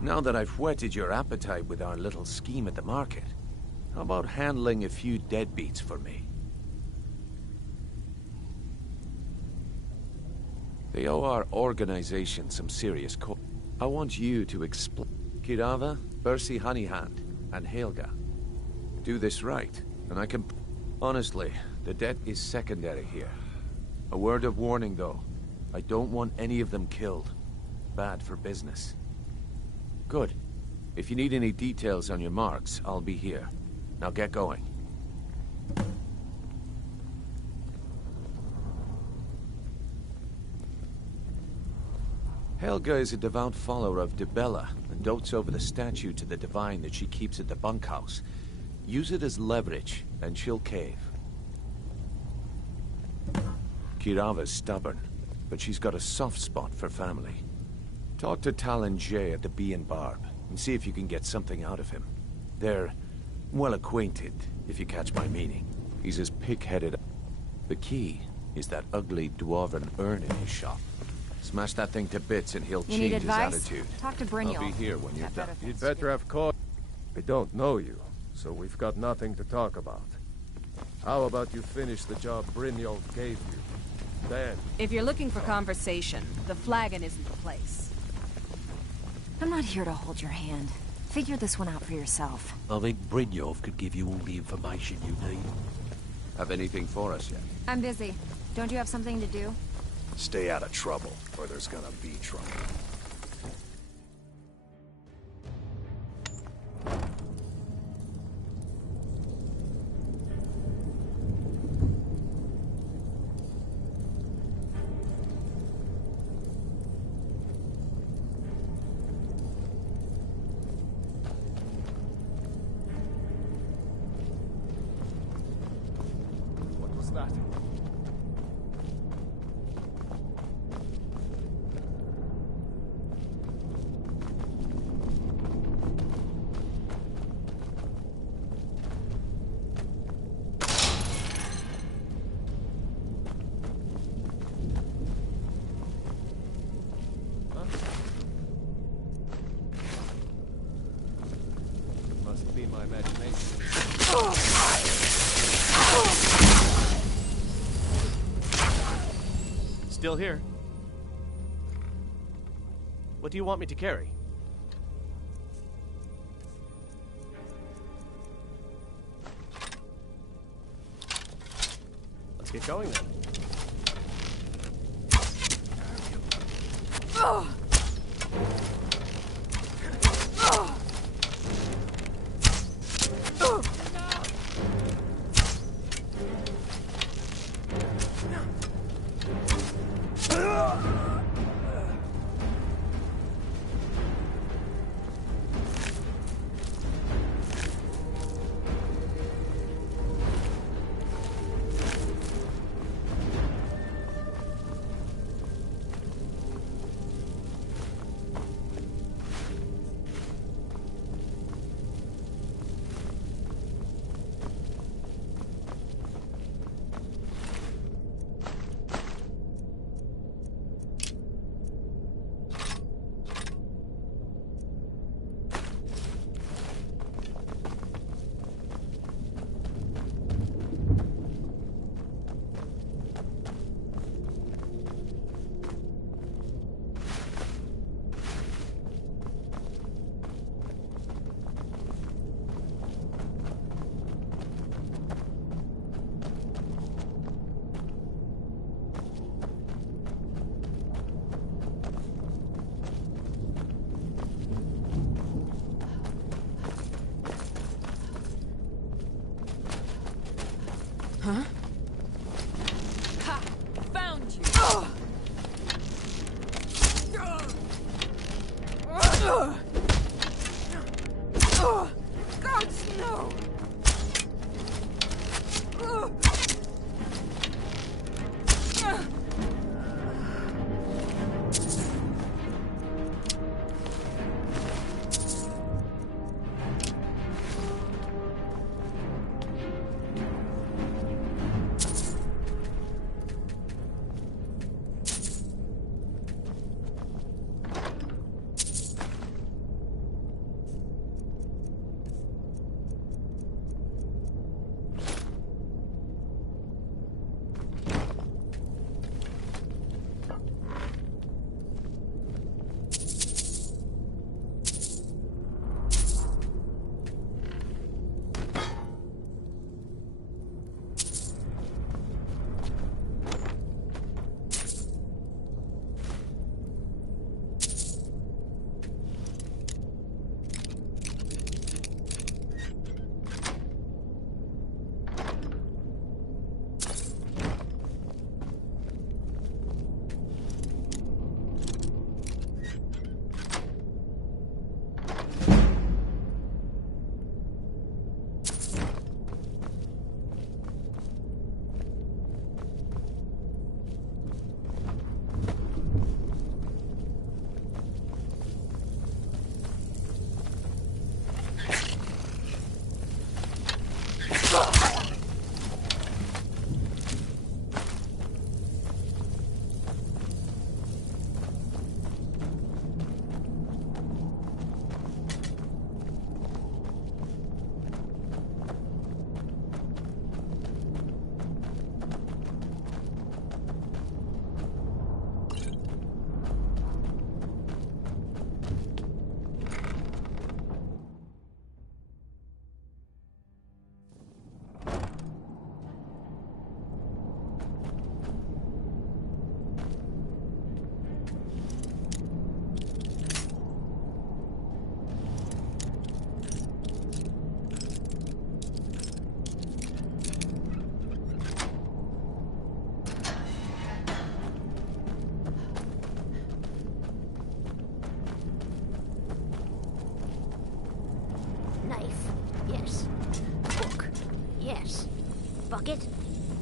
now that I've whetted your appetite with our little scheme at the market, how about handling a few deadbeats for me? They owe our organization some serious I want you to explain Kirava, Bersi Honeyhand, and Helga. Do this right, and I can... Honestly, the debt is secondary here. A word of warning, though. I don't want any of them killed. Bad for business. Good. If you need any details on your marks, I'll be here. Now get going. Helga is a devout follower of Dibella and dotes over the statue to the divine that she keeps at the bunkhouse. Use it as leverage, and she'll cave. Kirava's stubborn, but she's got a soft spot for family. Talk to Talon Jay at the Bee and Barb, and see if you can get something out of him. They're well acquainted, if you catch my meaning. He's as pig-headed. The key is that ugly dwarven urn in his shop. Smash that thing to bits and he'll You need change his advice? attitude. Talk to Brynjolf. I'll be here when you're done. You'd better have caught... I don't know you, so we've got nothing to talk about. How about you finish the job Brynjolf gave you? Then... If you're looking for conversation, the flagon isn't the place. I'm not here to hold your hand. Figure this one out for yourself. I think Brynjolf could give you all the information you need. Have anything for us yet? I'm busy. Don't you have something to do? Stay out of trouble, or there's gonna be trouble. What was that? Must be my imagination. Still here. What do you want me to carry? Let's get going then.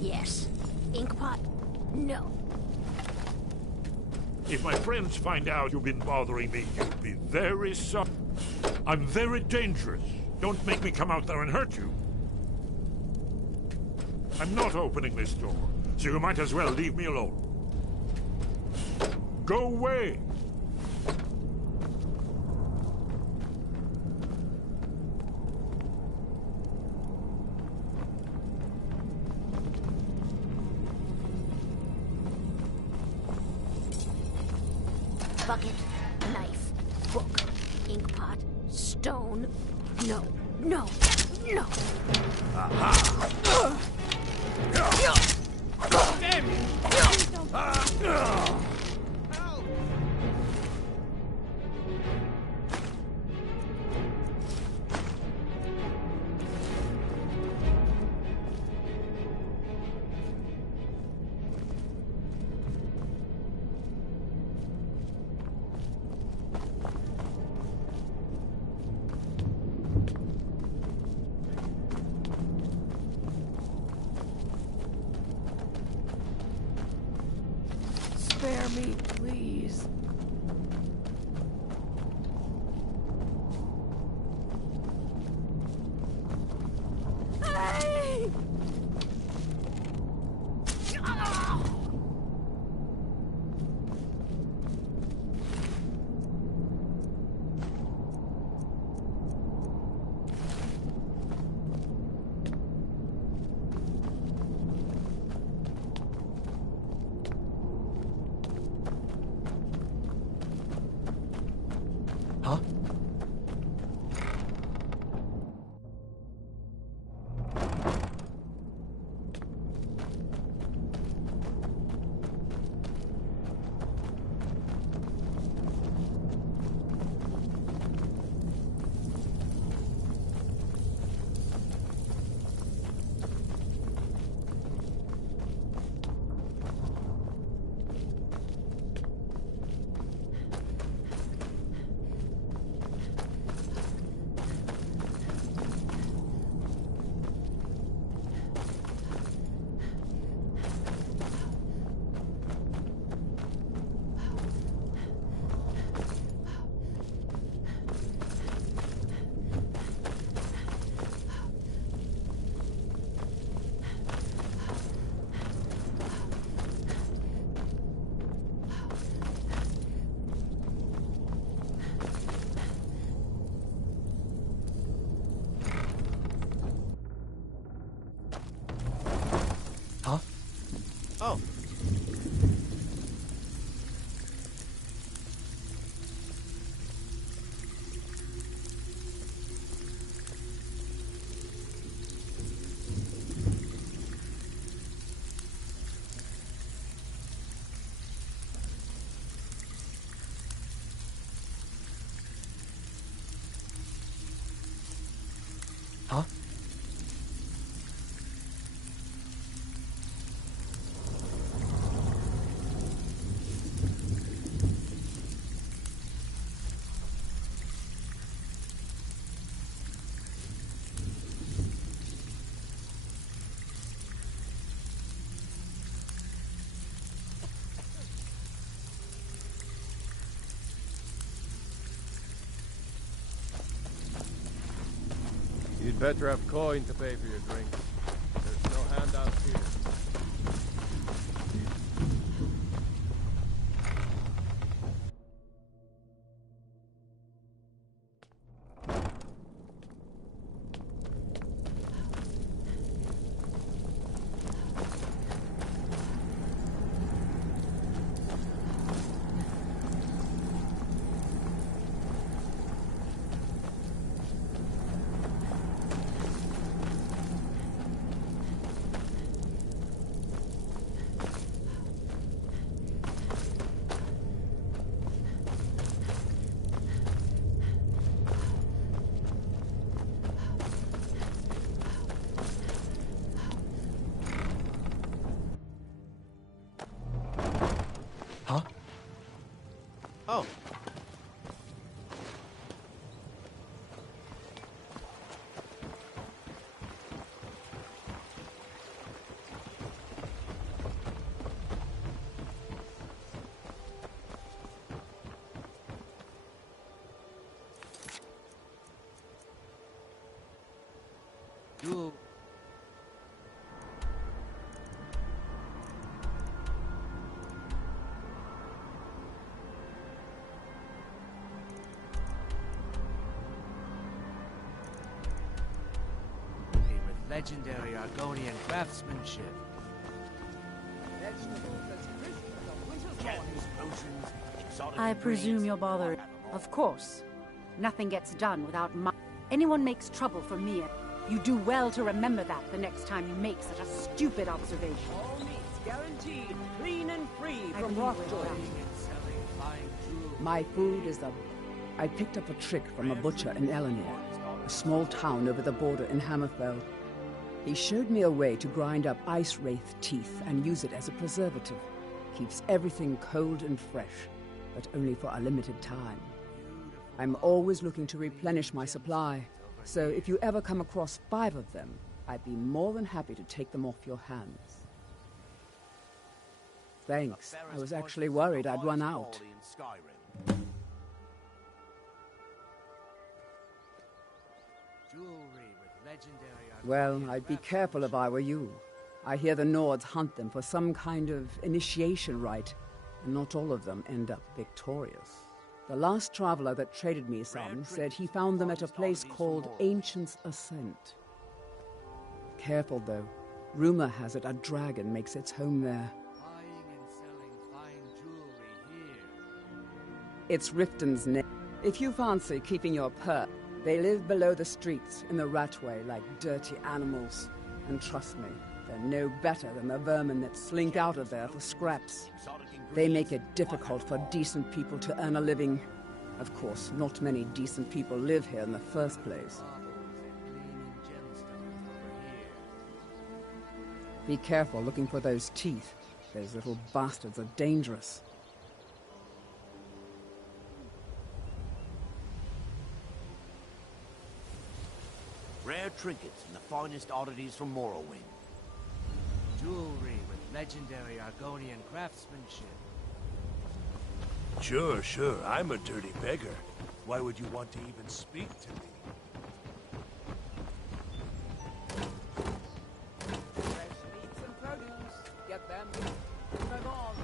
Yes. Inkpot? No. If my friends find out you've been bothering me, you'll be very sorry. I'm very dangerous. Don't make me come out there and hurt you. I'm not opening this door, so you might as well leave me alone. Go away! Bucket, knife, book, inkpot, stone. No, no, no. Aha! Damn you! Spare me, please. Hey! Huh? Huh? Oh. Huh? You'd better have coin to pay for your drinks. There's no handouts here. Jewel. With legendary Argonian craftsmanship. I presume you're bothered. Of course. Nothing gets done without my... Anyone makes trouble for me. You do well to remember that the next time you make such a stupid observation. All meats guaranteed, clean and free I from believe Rockjoy. My food is the... I picked up a trick from a butcher in Elenir, a small town over the border in Hammerfell. He showed me a way to grind up ice wraith teeth and use it as a preservative. Keeps everything cold and fresh, but only for a limited time. I'm always looking to replenish my supply, so if you ever come across 5 of them, I'd be more than happy to take them off your hands. Thanks. I was actually worried I'd run out. Well, I'd be careful if I were you. I hear the Nords hunt them for some kind of initiation rite, and not all of them end up victorious. The last traveler that traded me some said he found them at a place called Ancient's Ascent. Careful, though. Rumor has it a dragon makes its home there. It's Riften's name. If you fancy keeping your purse, they live below the streets in the ratway like dirty animals. And trust me, they're no better than the vermin that slink out of there for scraps. They make it difficult for decent people to earn a living. Of course, not many decent people live here in the first place. Be careful looking for those teeth. Those little bastards are dangerous. Rare trinkets and the finest oddities from Morrowind. Jewelry with legendary Argonian craftsmanship. Sure, sure. I'm a dirty beggar. Why would you want to even speak to me? Fresh meats and produce. Get them. Move them on.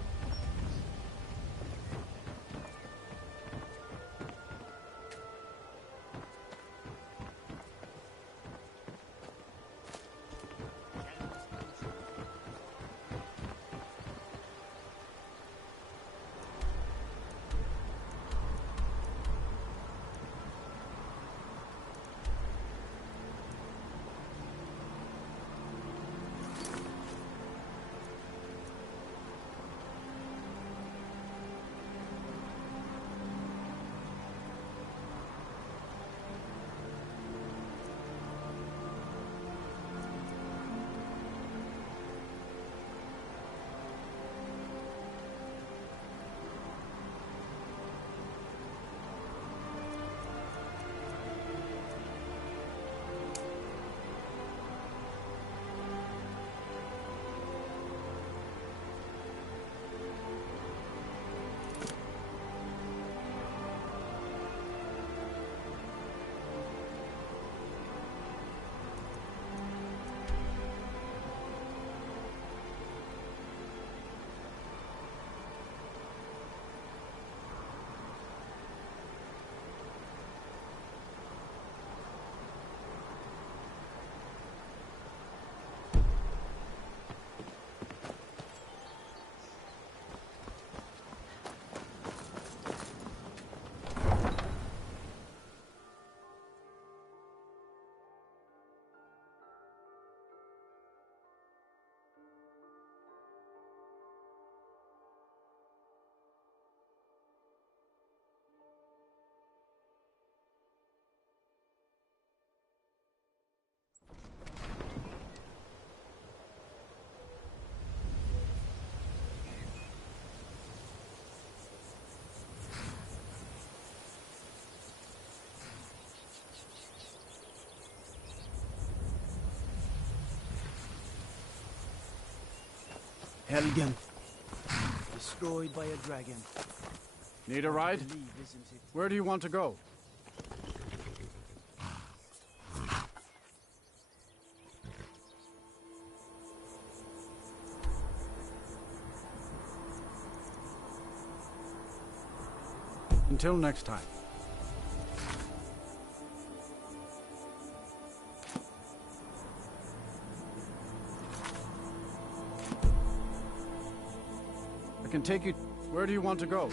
Helgen. Destroyed by a dragon. Need a ride? Where do you want to go? Until next time. I can take you... Where do you want to go?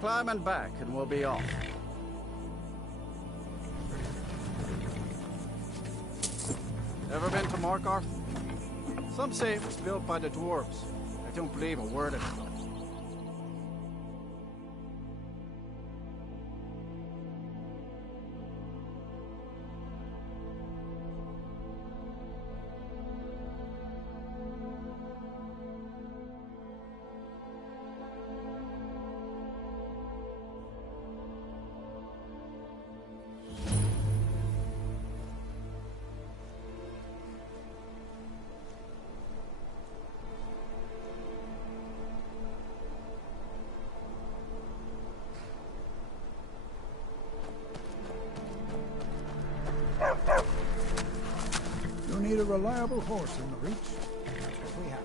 Climb and back, and we'll be off. Ever been to Markarth? Some say it was built by the dwarves. I don't believe a word of it. You need a reliable horse in the Reach. That's what we have.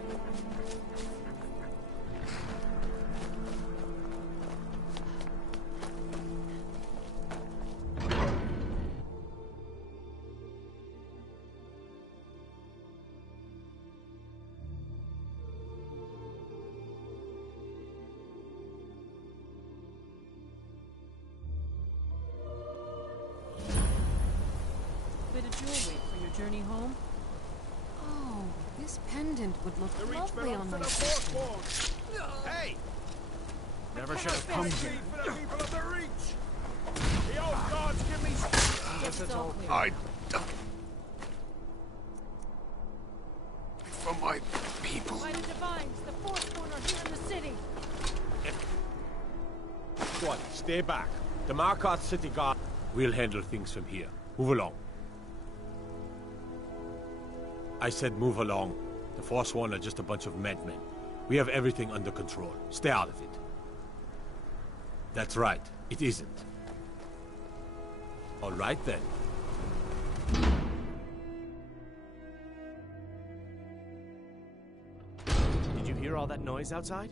Bit of jewelry for your journey home? Oh, this pendant would look lovely on my sister. Hey! Never should have come here. For the people of the Reach! The old gods give me... Yes, it's all clear. I... For my people. By the Divines, the Forsworn are here in the city. What? Stay back. The Markarth City Guard... We'll handle things from here. Move along. I said move along. The Forsworn are just a bunch of madmen. We have everything under control. Stay out of it. That's right. It isn't. All right, then. Did you hear all that noise outside?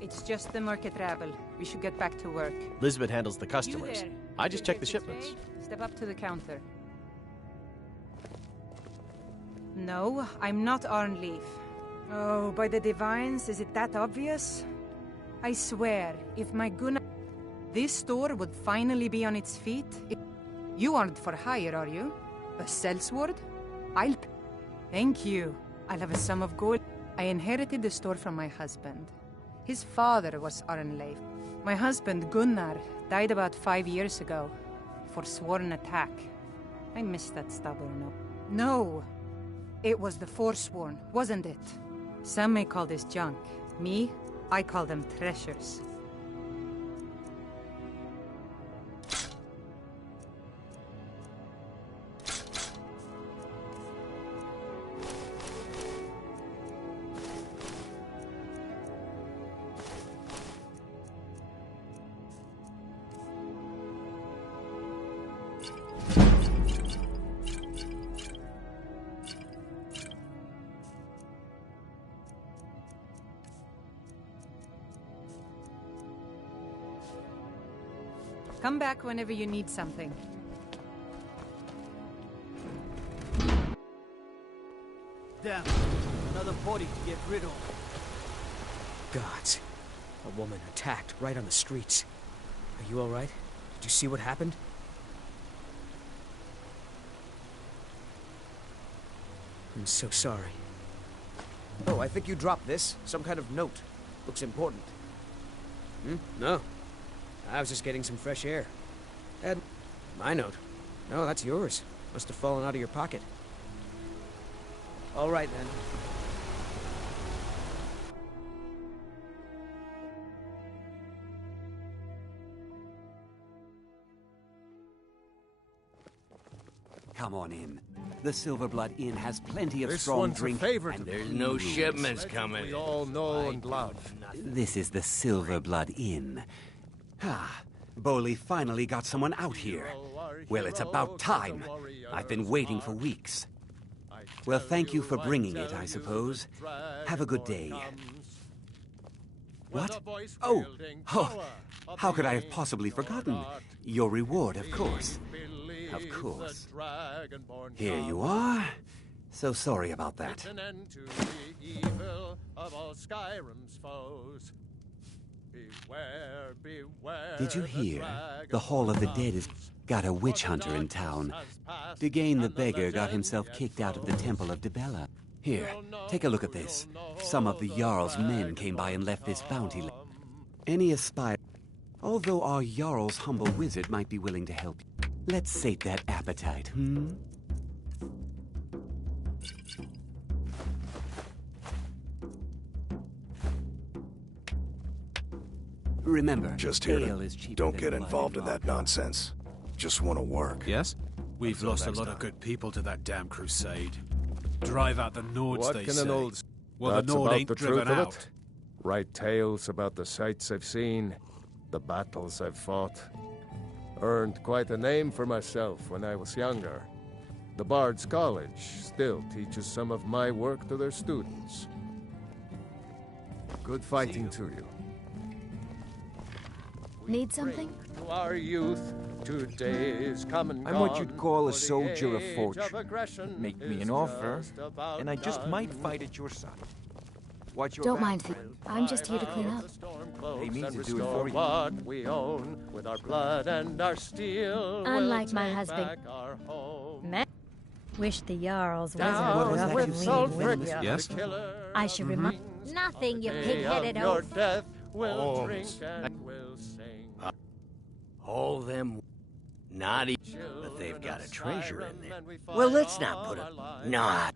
It's just the market rabble. We should get back to work. Lisbeth handles the customers. You there. I just check the shipments. Step up to the counter. No, I'm not Arnleif. Oh, by the Divines, is it that obvious? I swear, if my Gunnar... This store would finally be on its feet. You aren't for hire, are you? A sellsword? Thank you. I'll have a sum of gold. I inherited the store from my husband. His father was Arnleif. My husband, Gunnar, died about 5 years ago. For sworn attack. I miss that stubborn. No! It was the Forsworn, wasn't it? Some may call this junk. Me, I call them treasures. Come back whenever you need something. Damn. Another body to get rid of. Gods. A woman attacked right on the streets. Are you all right? Did you see what happened? I'm so sorry. Oh, I think you dropped this. Some kind of note. Looks important. No. I was just getting some fresh air. And my note. No, that's yours. Must have fallen out of your pocket. All right, then. Come on in. The Silverblood Inn has plenty of This strong one's drink. a favorite. And There's clean no rooms. shipments coming. We all know and love. This is the Silverblood Inn. Ah, Boley finally got someone out here. Well, it's about time. I've been waiting for weeks. Well, thank you for bringing it, I suppose. Have a good day. What? Oh, how could I have possibly forgotten? Your reward, of course. Of course. Here you are. So sorry about that. Did you hear? The Hall of the Dead has got a witch hunter in town. Dugain the beggar got himself kicked out of the Temple of Dibella. Here, take a look at this. Some of the Jarl's men came by and left this bounty. Any aspire... Although our Jarl's humble wizard might be willing to help you. Let's sate that appetite, hmm? Remember, just here ale is cheaper don't than get blood involved in and that nonsense. Just want to work. Yes? We've lost a lot of good people to that damn crusade. Drive out the Nords, What they can say. an old... Well, That's the Nord about ain't the driven truth of out. it. Write tales about the sights I've seen, the battles I've fought. Earned quite a name for myself when I was younger. The Bard's College still teaches some of my work to their students. Good fighting to you. Need something? To our youth, today's come and I'm what gone, you'd call a for the soldier of age fortune. aggression Make me is an offer, just about and I just done. might fight at your side. Watch your Don't back, mind me. friend. I'm just here to clean up. Pay me And to do it restore for you. what we own with our blood and our steel. Unlike We'll my take husband. back our home. Wish the Jarl's Down wasn't with up Sulfric, Yes? the killer I should of remind. rings. Nothing, you Day pig-headed of your oaf. death, we'll Oh, drink miss. and we'll sing. All them naughty, but they've got a treasure in there. Well, let's not put a not.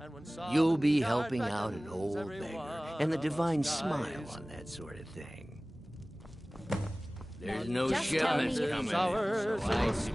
You'll be helping out an old beggar, and the divine smile on that sort of thing. There's no Just tell me shipments if coming in, Ours so I is-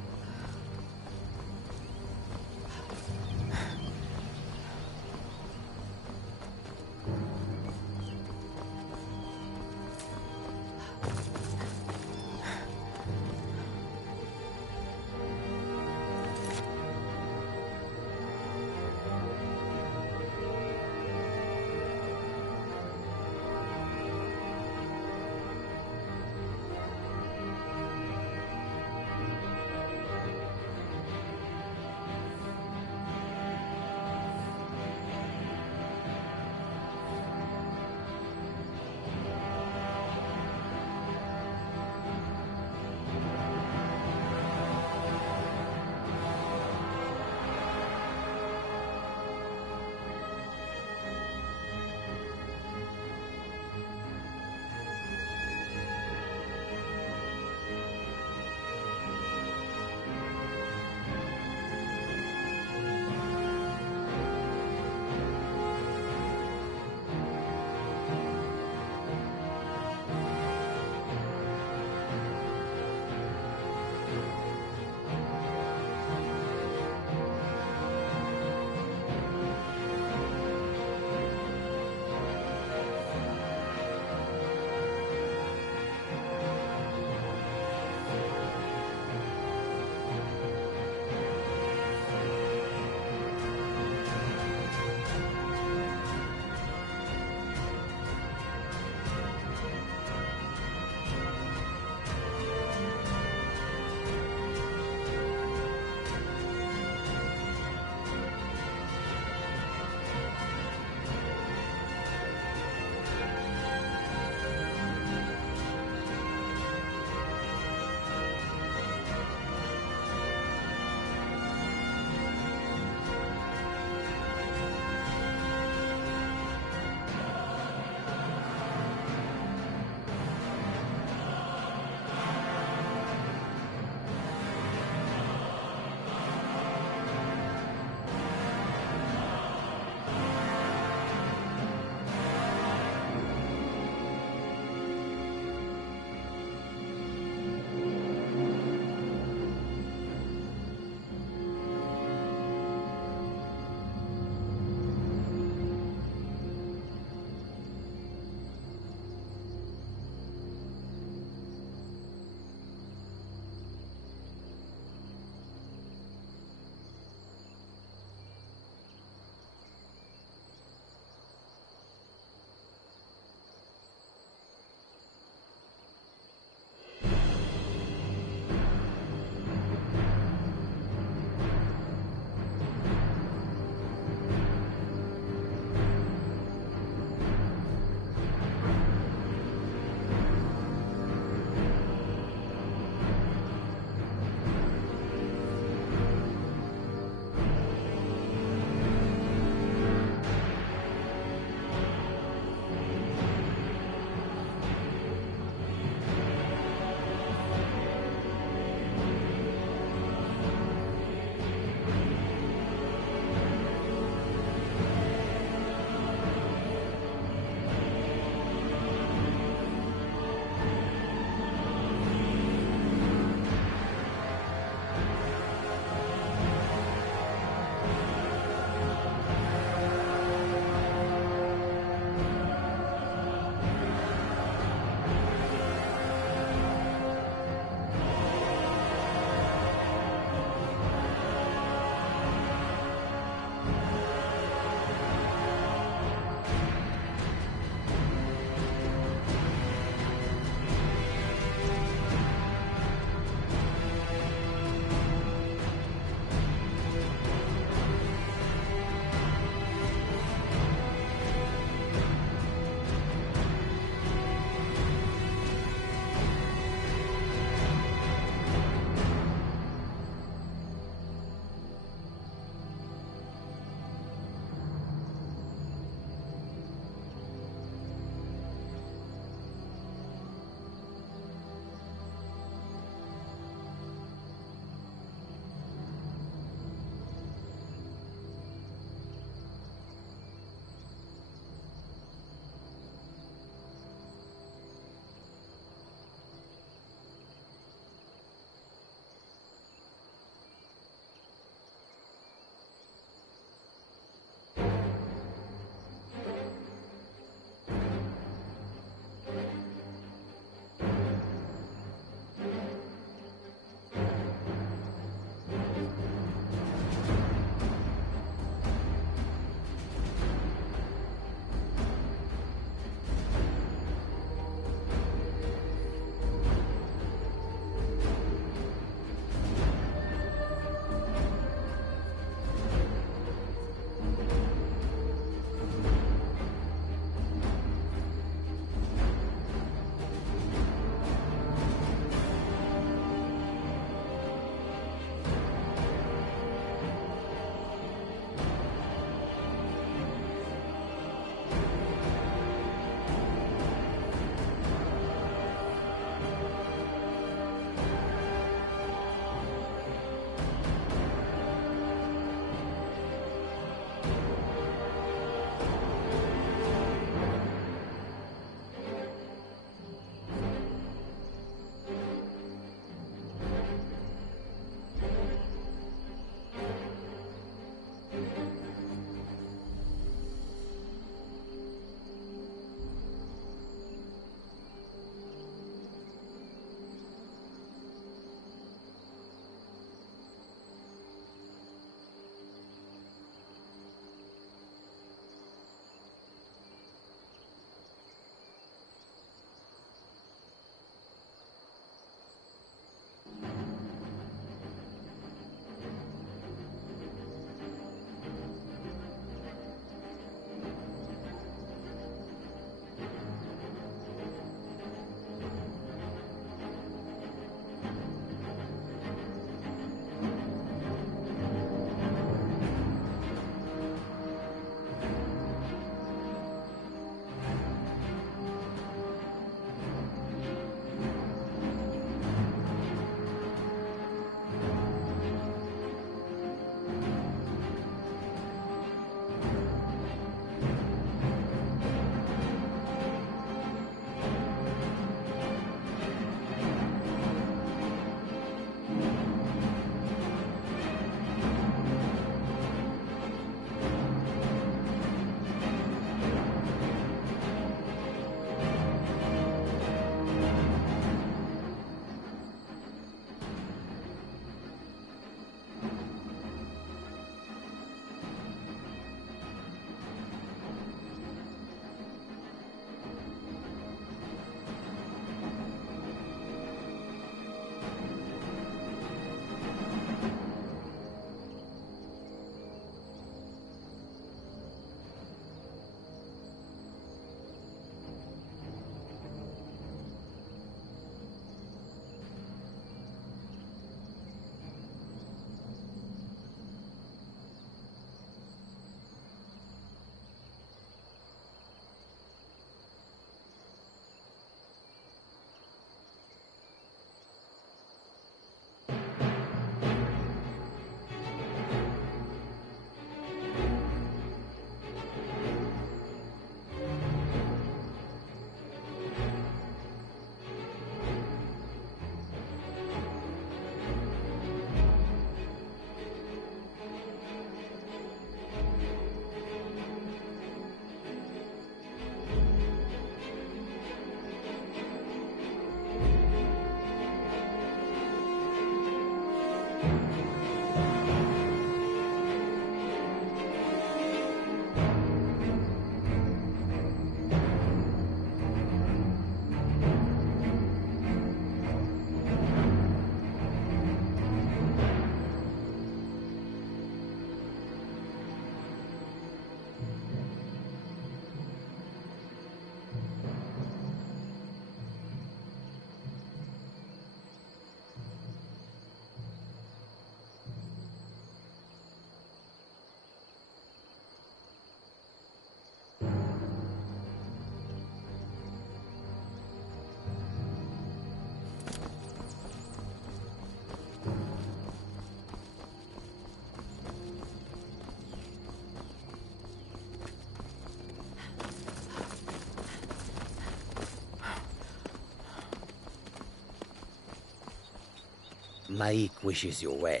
Maik wishes you well.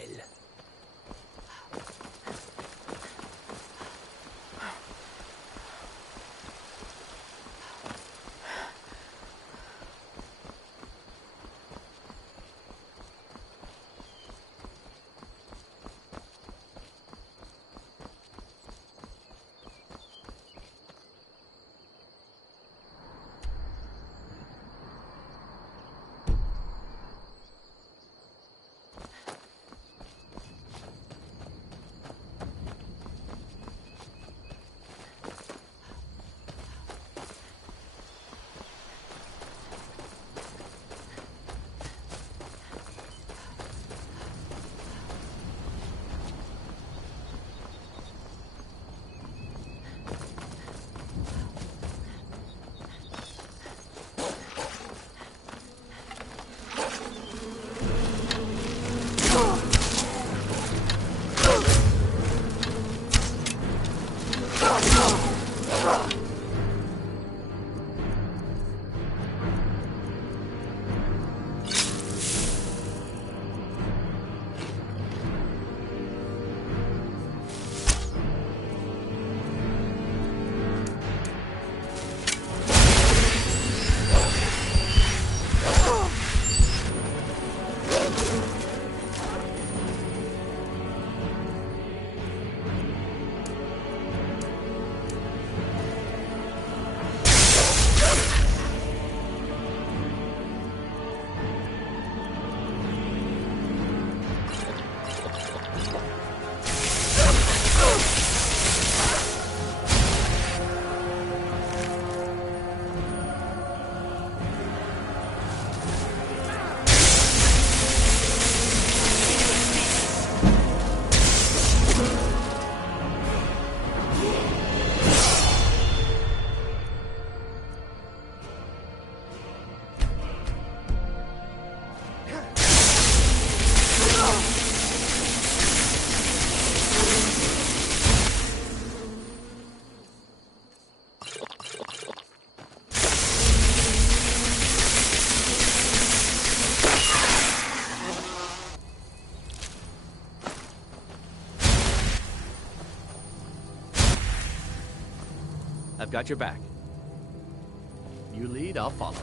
I've got your back. You lead, I'll follow.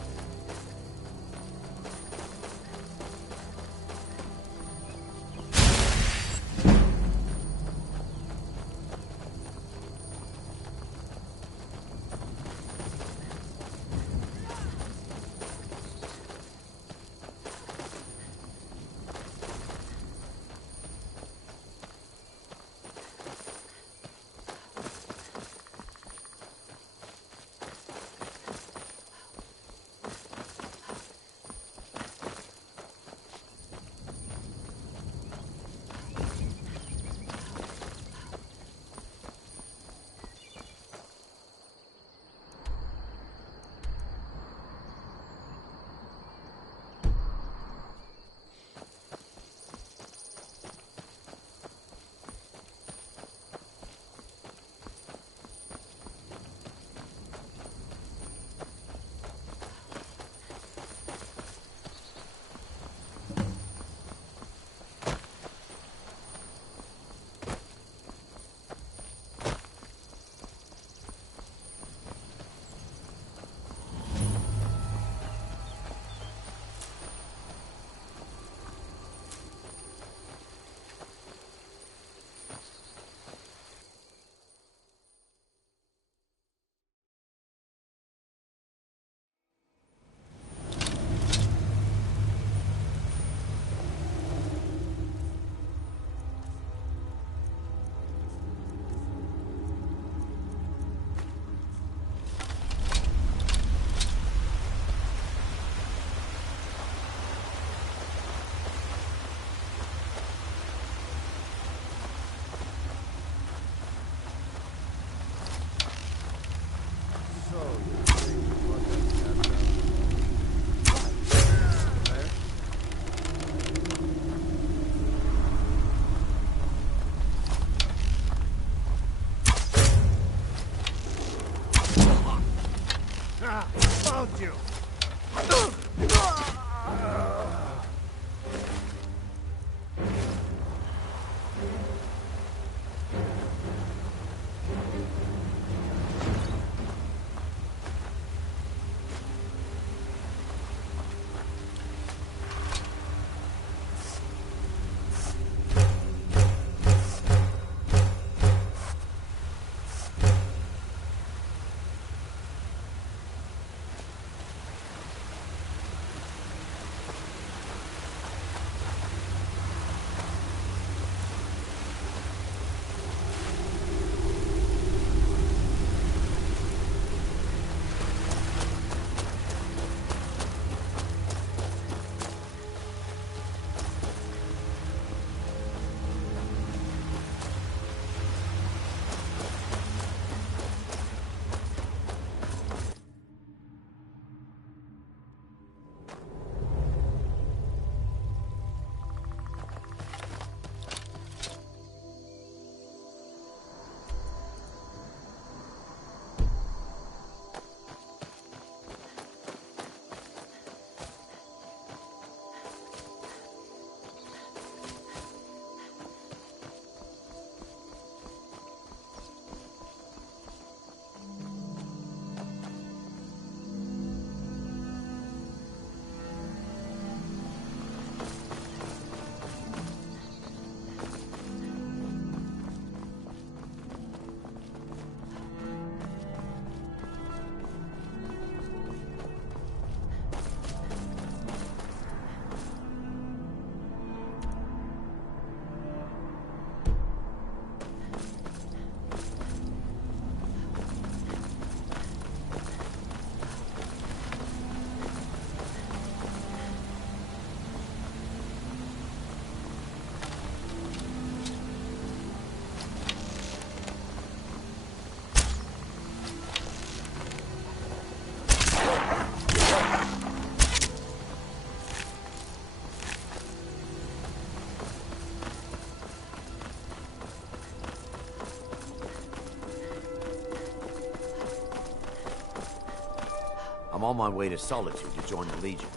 I'm on my way to Solitude to join the Legion.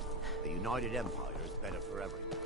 A united empire is better for everyone.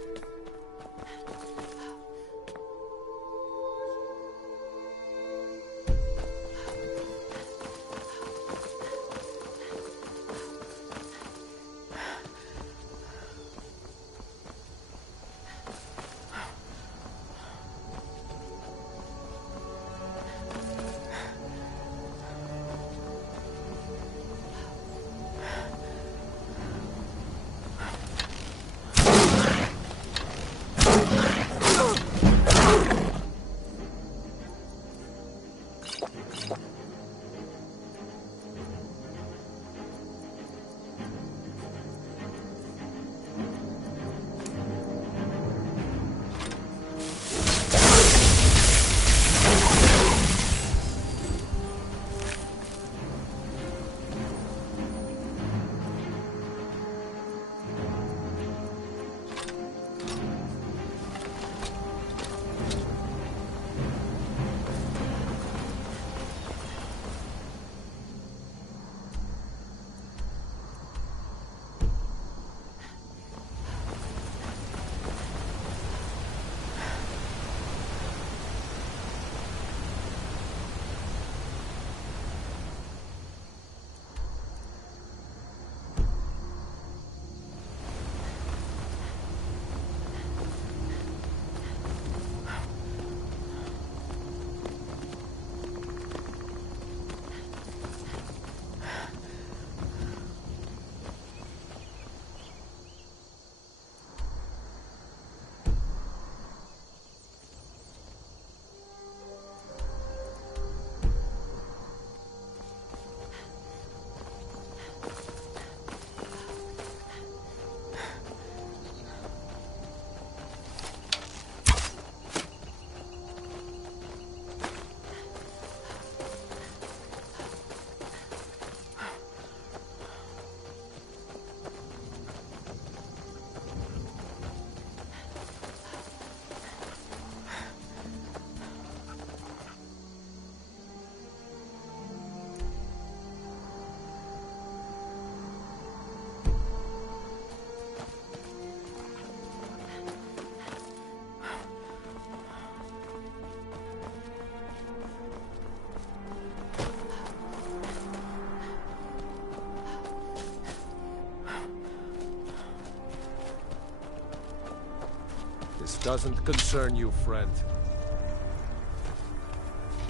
This doesn't concern you, friend.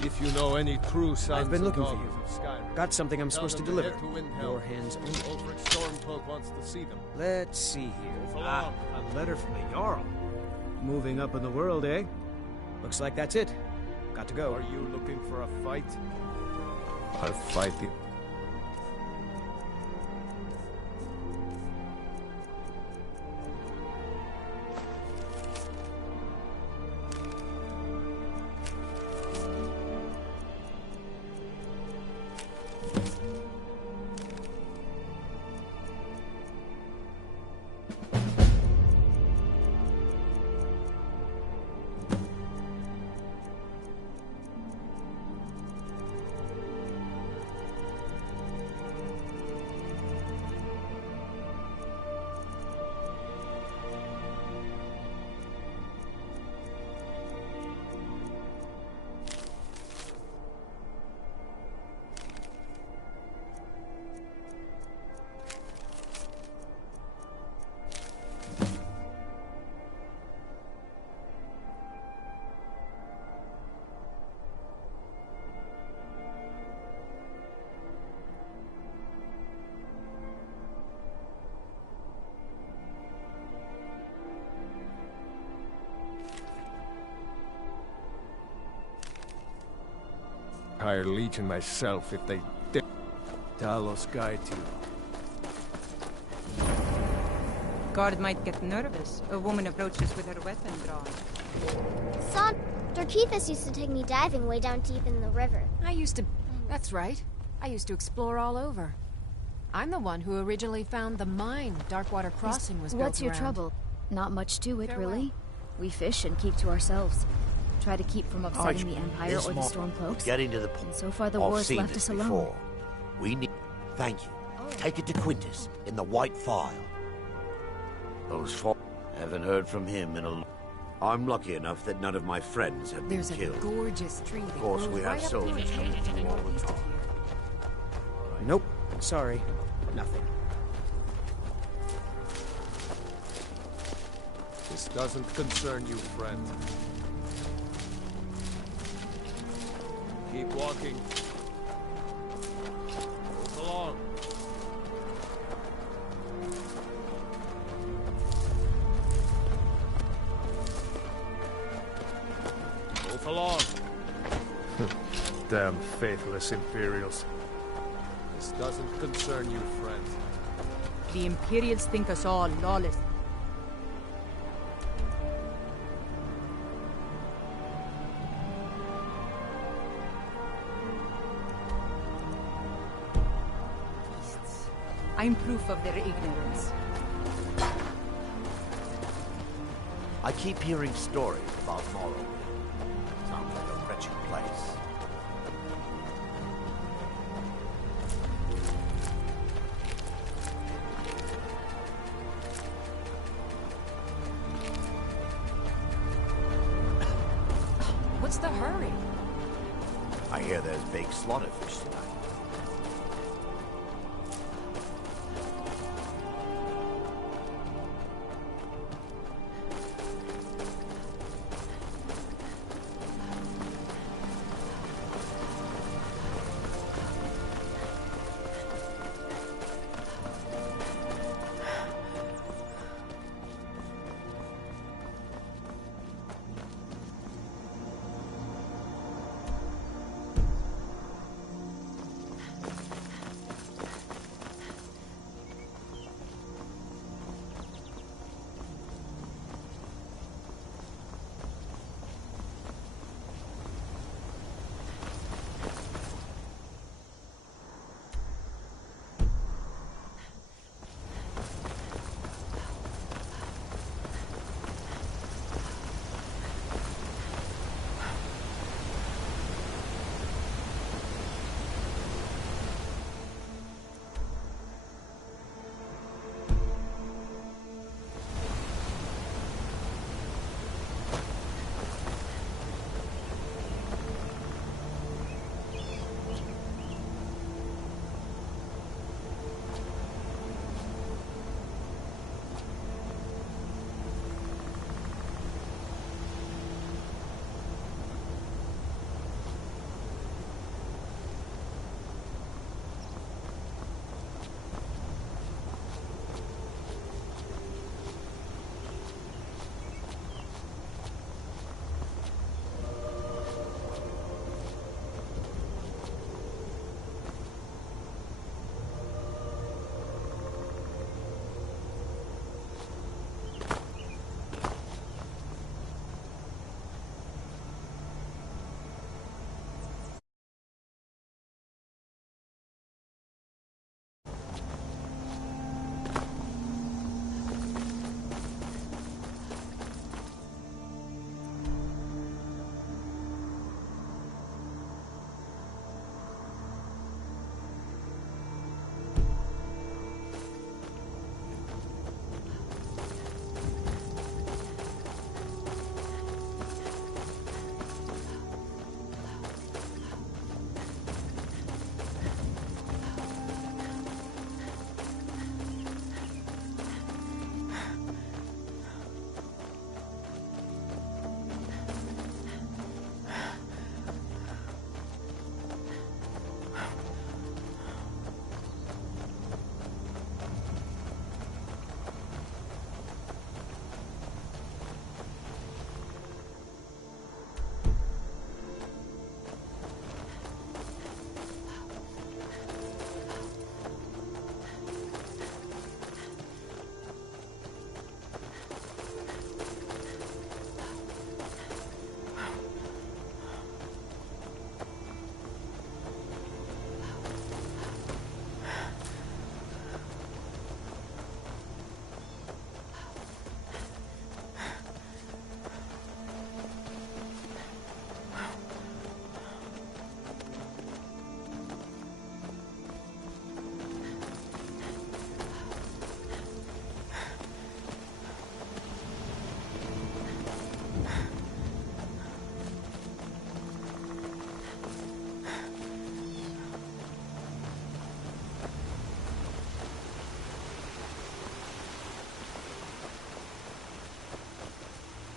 If you know any true sons I've been looking for and you. daughters of Skyrim, Got something I'm supposed to deliver. Your Your hands only. Ulfric Stormcloak wants to see them. Let's see here. Ah, a letter from the Jarl. Moving up in the world, eh? Looks like that's it. Got to go. Are you looking for a fight? I'll fight you. Hire Legion myself if they did. Talos guide you. Guard might get nervous. A woman approaches with her weapon drawn. Son, Darkeethus used to take me diving way down deep in the river. That's right. I used to explore all over. I'm the one who originally found the mine Darkwater Crossing was built What's your around. trouble? Not much to it, Farewell. really. We fish and keep to ourselves. Try to keep from upsetting the Empire or the Stormcloaks. Getting to the point. And so far the I've war's seen left this us alone. before. We need... Thank you. Oh, Take it to Quintus, in the White File. Those four... Haven't heard from him in a... I'm lucky enough that none of my friends have been There's killed. a gorgeous tree that Of course, grows we have right up soldiers near coming Cave to the through all the northeast of time. here. Nope. Sorry. Nothing. This doesn't concern you, friend. Keep walking. Move along. Move along. Damn faithless Imperials. This doesn't concern you, friend. The Imperials think us all lawless. I'm proof of their ignorance. I keep hearing stories about Morrowind. Sounds like a wretched place. What's the hurry? I hear there's baked slaughterfish tonight.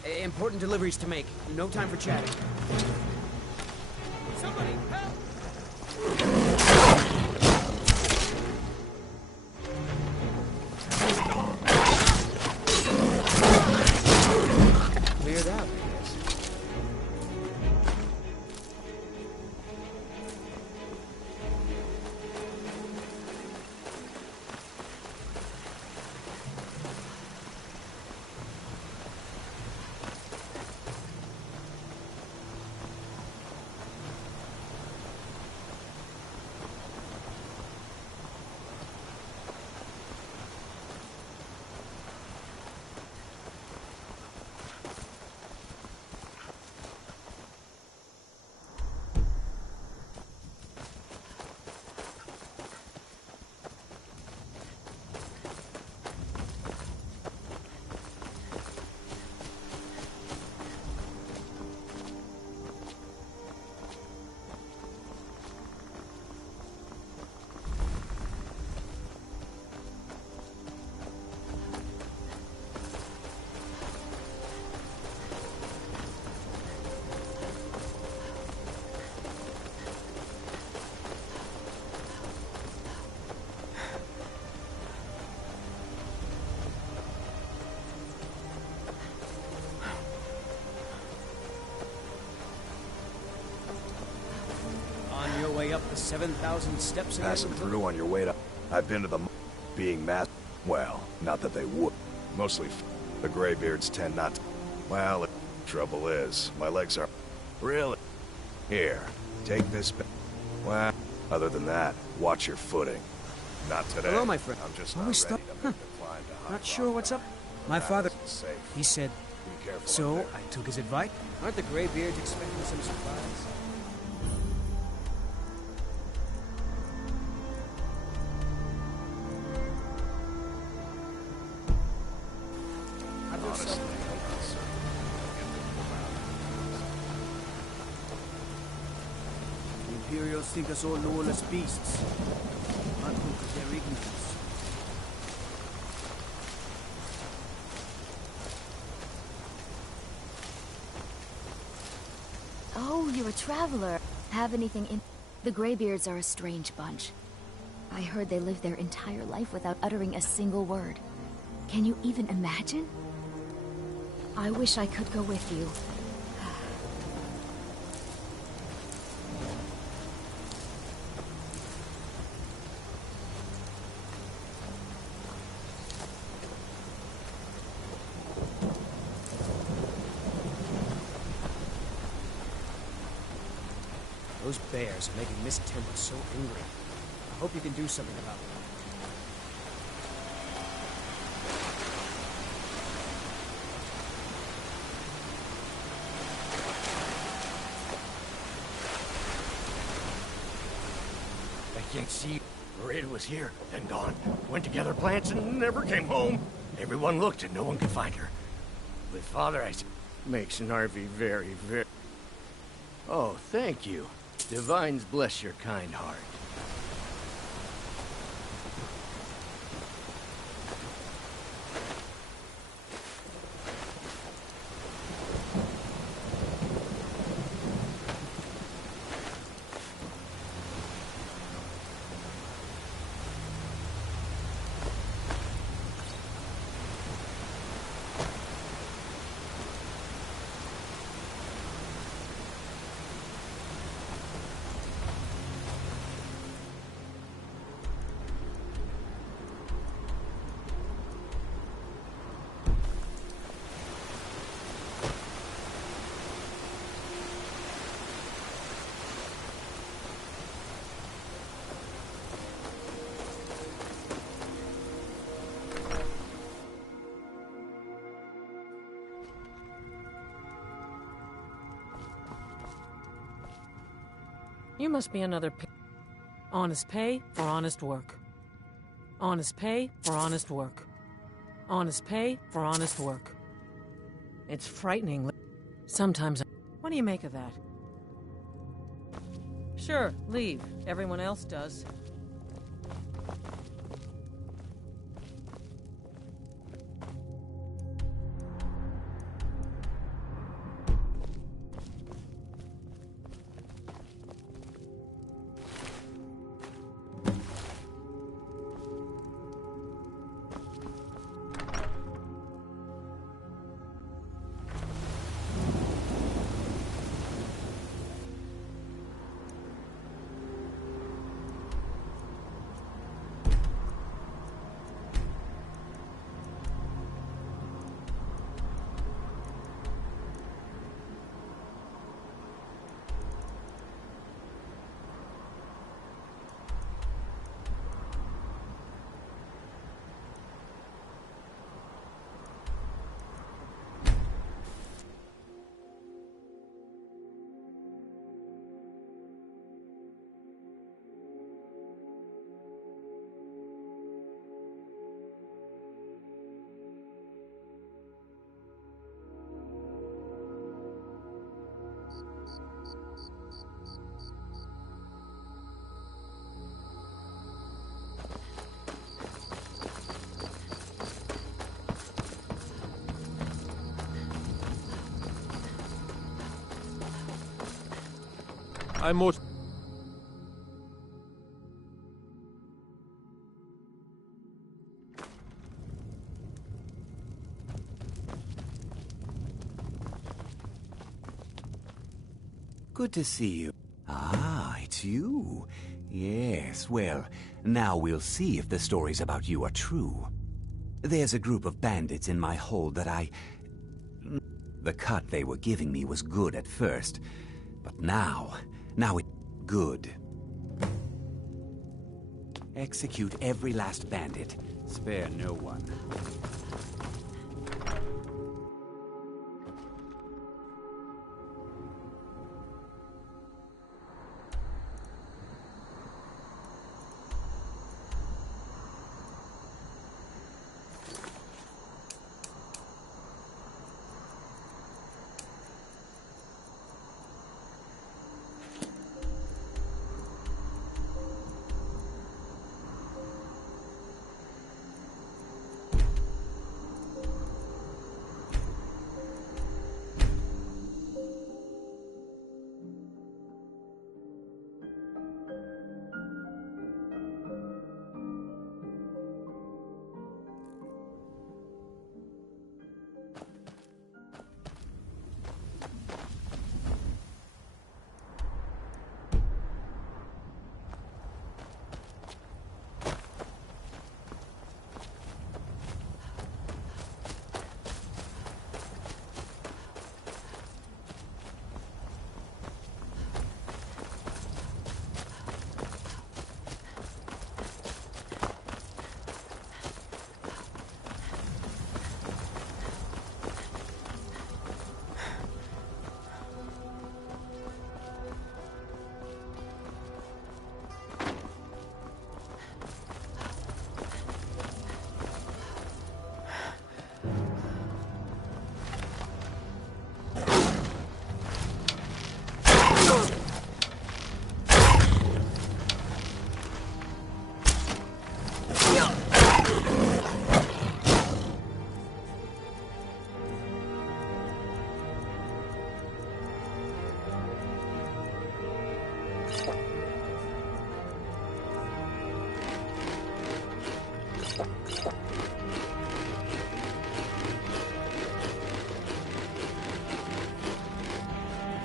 Important deliveries to make. No time for chatting. Somebody help! Cleared out, I guess. Way up the 7,000 steps again? Passing through on your way to... I've been to the... being mass... Well, not that they would. Mostly the graybeards tend not to... Well, the trouble is, my legs are... Really? Here, take this... Well, other than that, watch your footing. Not today. Hello, my friend. I'm just Always not ready to make the climb to high Not sure what's up. My father... He said... Be careful So, up there. I took his advice. Aren't the graybeards expecting some surprise? Honestly, The Imperials think us all lawless beasts. Not because of their ignorance. Oh, you're a traveler. Have anything in... The Greybeards are a strange bunch. I heard they lived their entire life without uttering a single word. Can you even imagine? I wish I could go with you. Those bears are making Miss Temple so angry. I hope you can do something about it. I can't see. Loretta was here, then gone. Went to gather plants and never came home. Everyone looked and no one could find her. With Father, I said, makes Narvi very, very... Oh, thank you. Divines bless your kind heart. You must be another honest pay for honest work. Honest pay for honest work. Honest pay for honest work. It's frightening. Sometimes what do you make of that? Sure, leave. Everyone else does. I'm most... Good to see you. Ah, it's you. Yes, well, now we'll see if the stories about you are true. There's a group of bandits in my hold that The cut they were giving me was good at first, but now it's good. Execute every last bandit. Spare no one.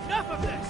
Enough of this!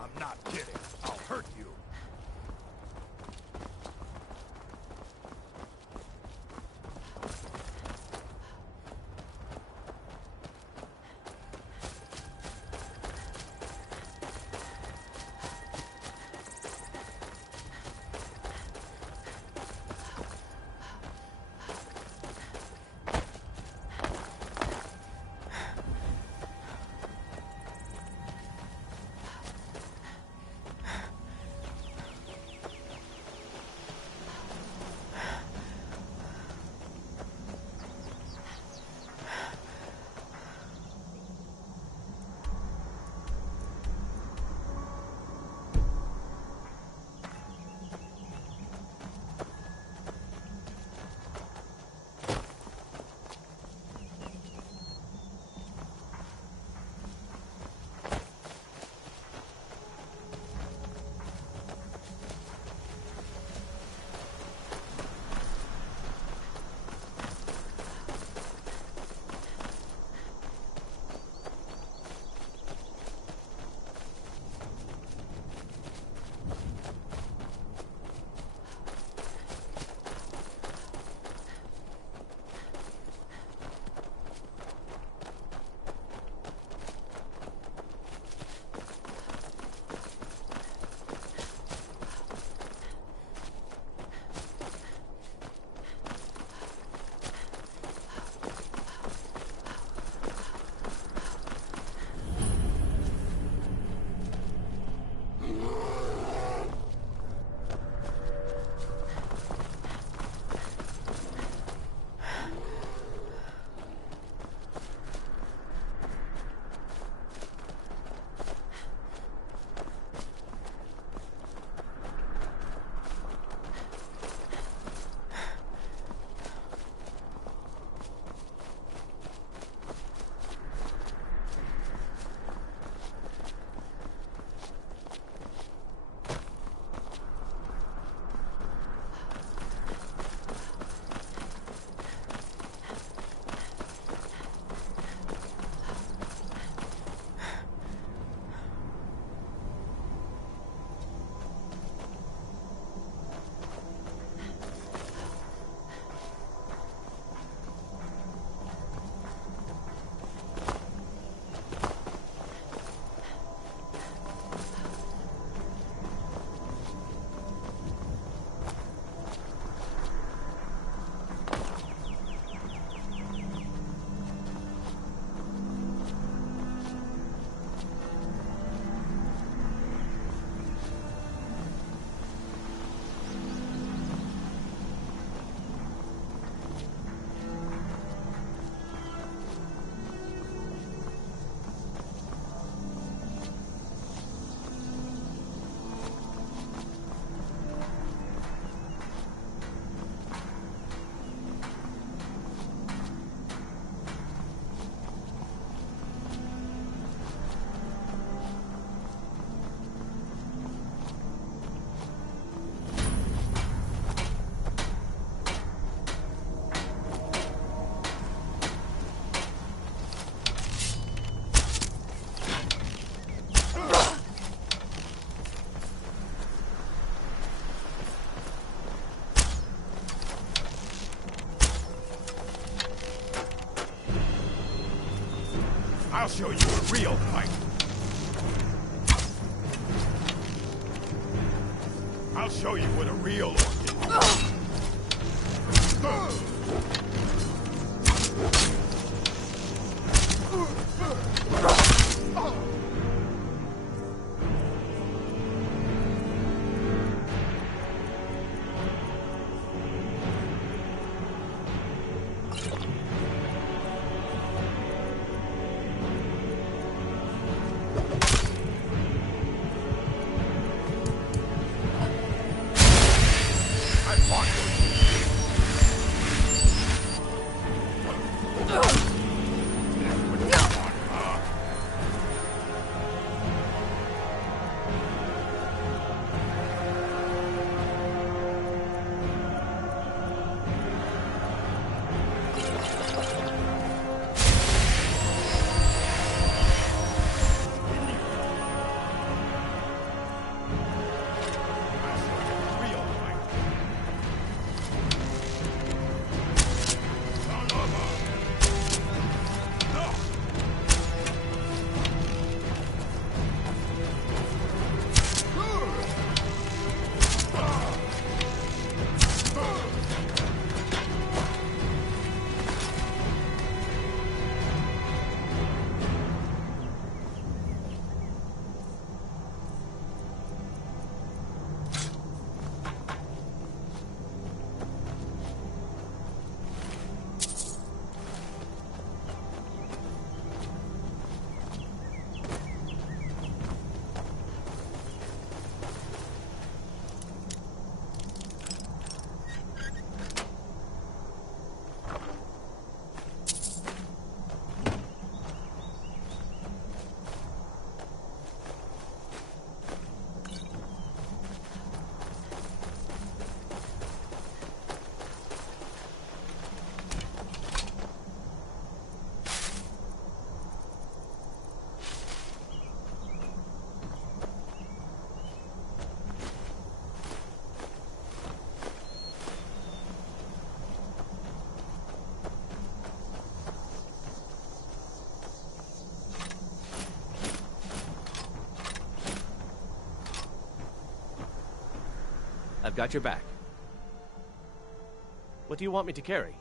I'm not kidding. I'll hurt you. I'll show you a real fight. I'll show you what a real orc is. I've got your back. What do you want me to carry?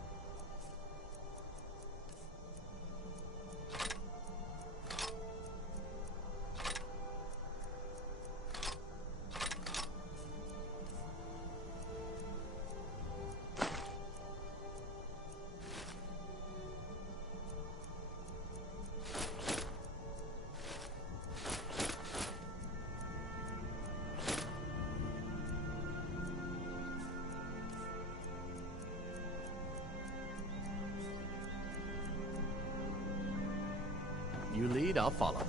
You lead, I'll follow.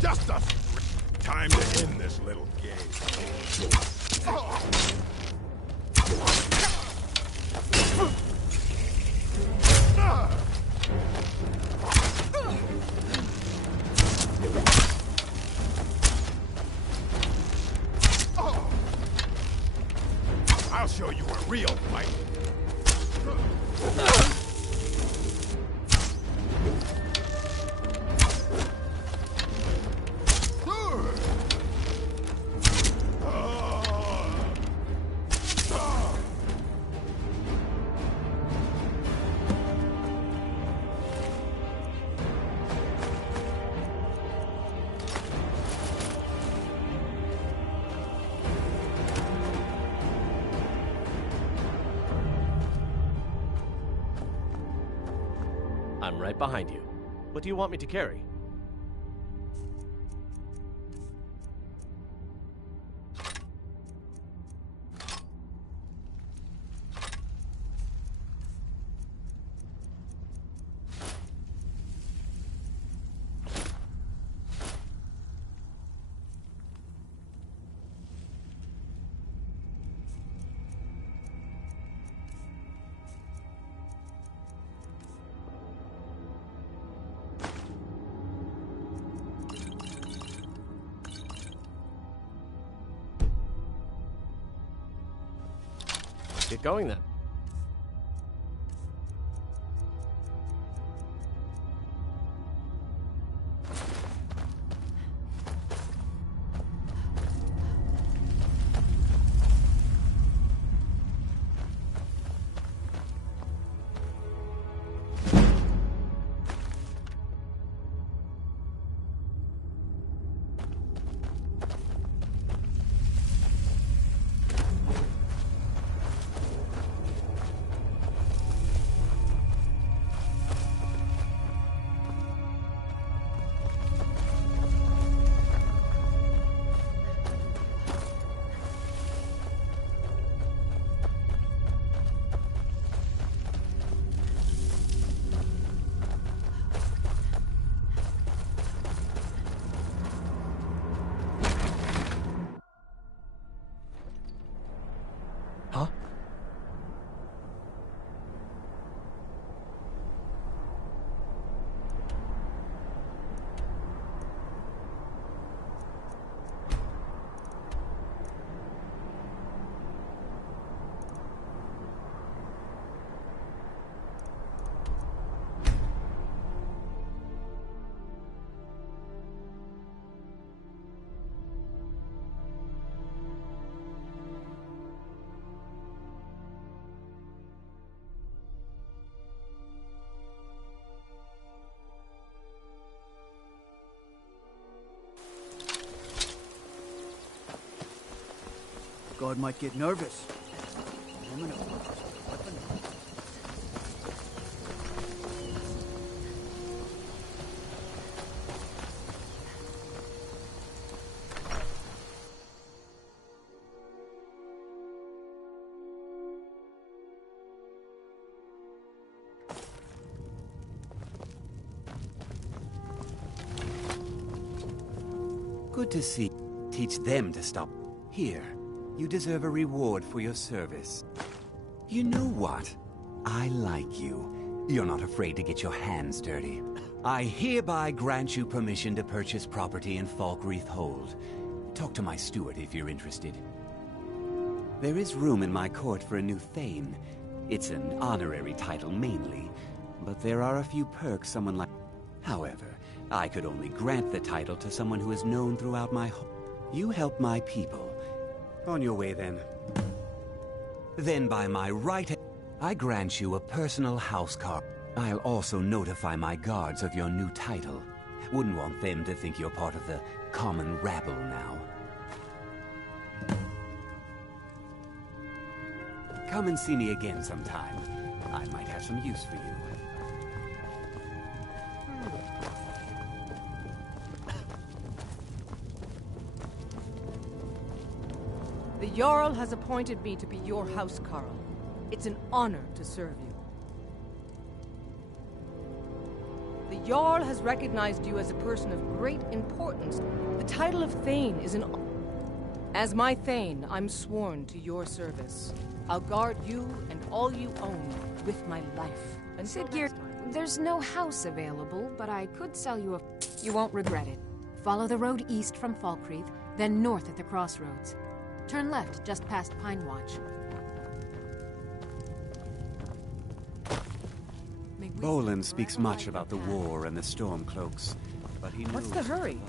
Just a time to end this little game. show you a real fight. I'm right behind you. What do you want me to carry? Get going then. God might get nervous. Good to see. Teach them to stop. Here, you deserve a reward for your service. You know what? I like you. You're not afraid to get your hands dirty. I hereby grant you permission to purchase property in Falkreath Hold. Talk to my steward if you're interested. There is room in my court for a new Thane. It's an honorary title mainly, but there are a few perks someone like... However, I could only grant the title to someone who is known throughout my home. You help my people. On your way, then. Then by my right, I grant you a personal housecarl. I'll also notify my guards of your new title. Wouldn't want them to think you're part of the common rabble now. Come and see me again sometime. I might have some use for you. The Jarl has appointed me to be your housecarl. It's an honor to serve you. The Jarl has recognized you as a person of great importance. The title of Thane is an... As my Thane, I'm sworn to your service. I'll guard you and all you own with my life. Siggeir, there's no house available, but I could sell you a... You won't regret it. Follow the road east from Falkreath, then north at the crossroads. Turn left just past Pine Watch. Bolin speaks much about the war and the Stormcloaks, but he knows... What's the hurry?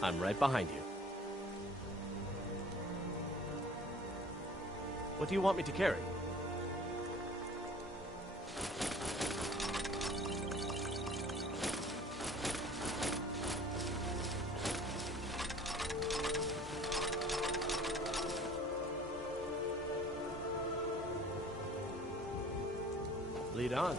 I'm right behind you. What do you want me to carry? Lead on.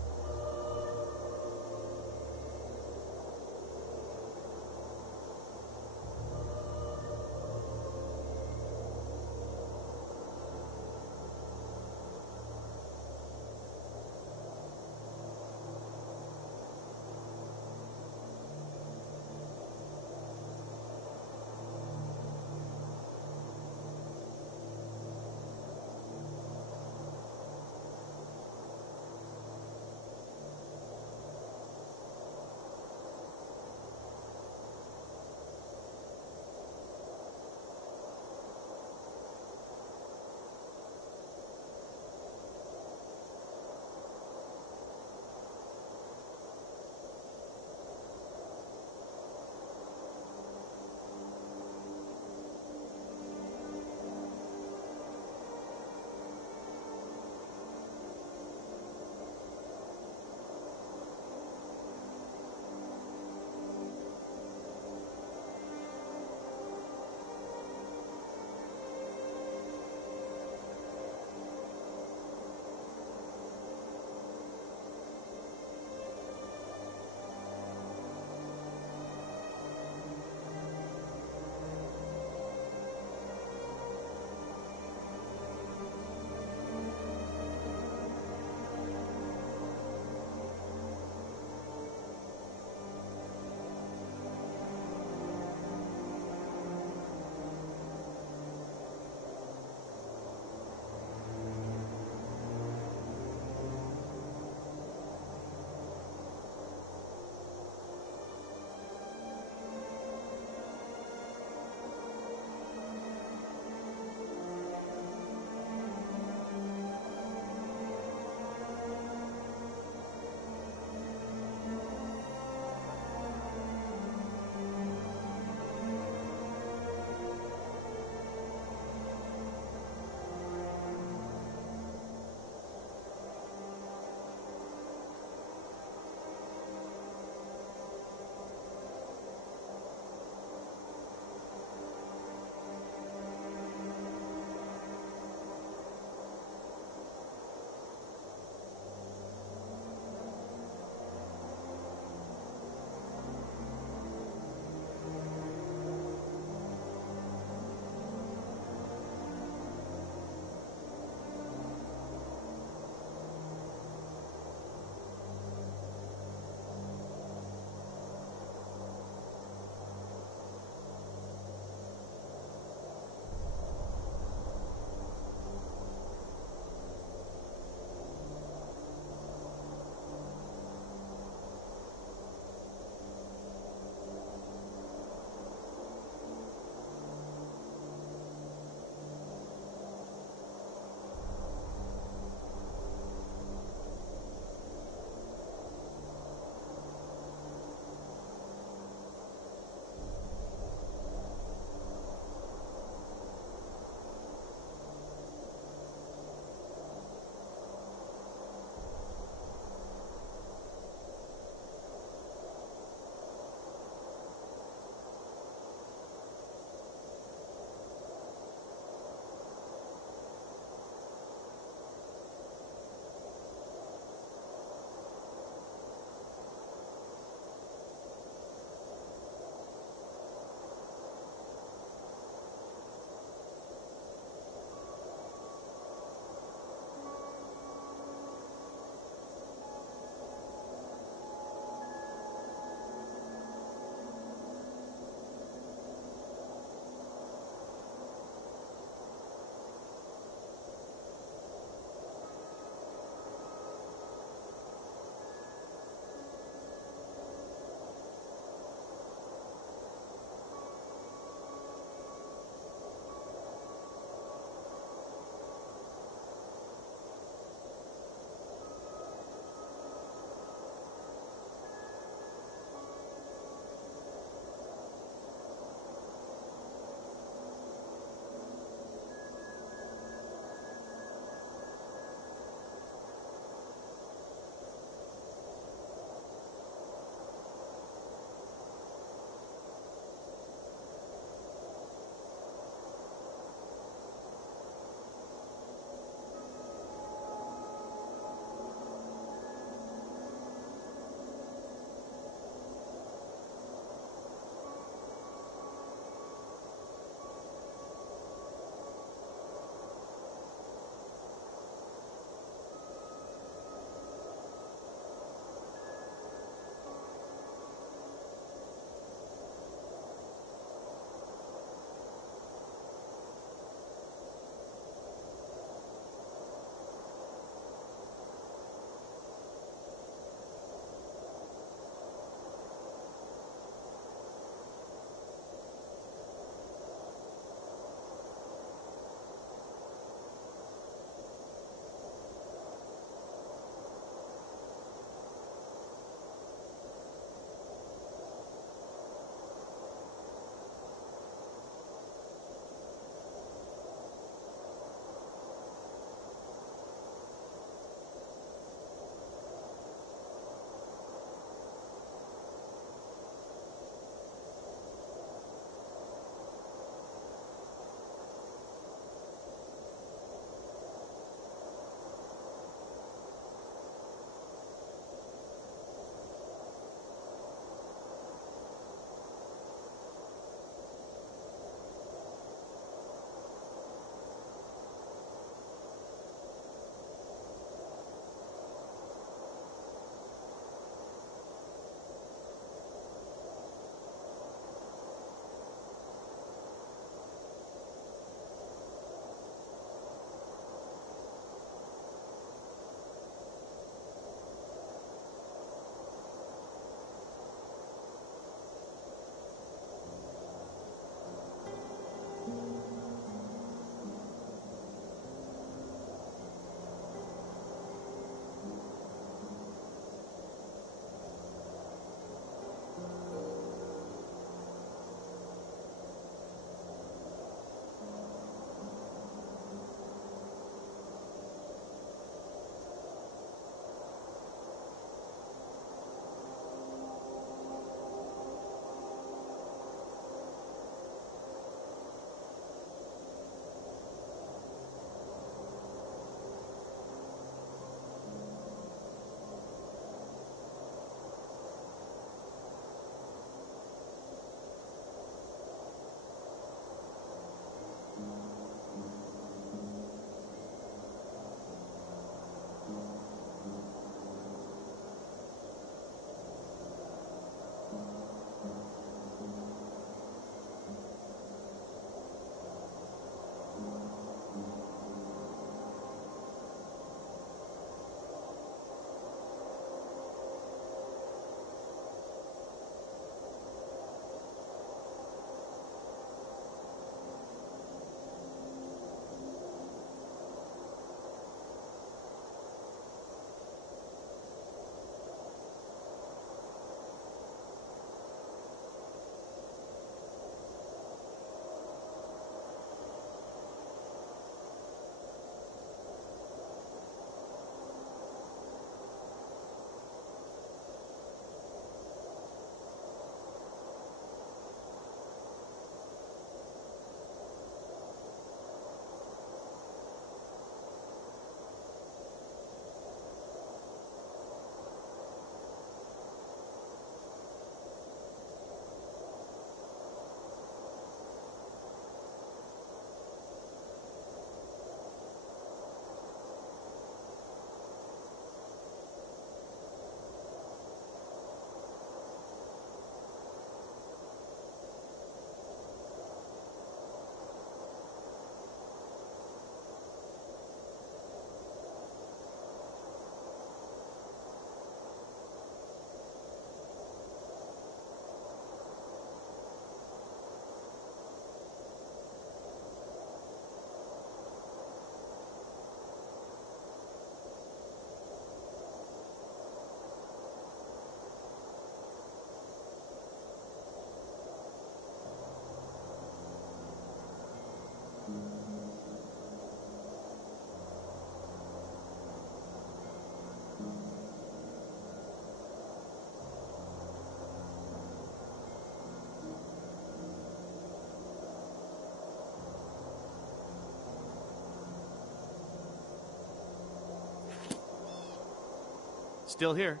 Still here.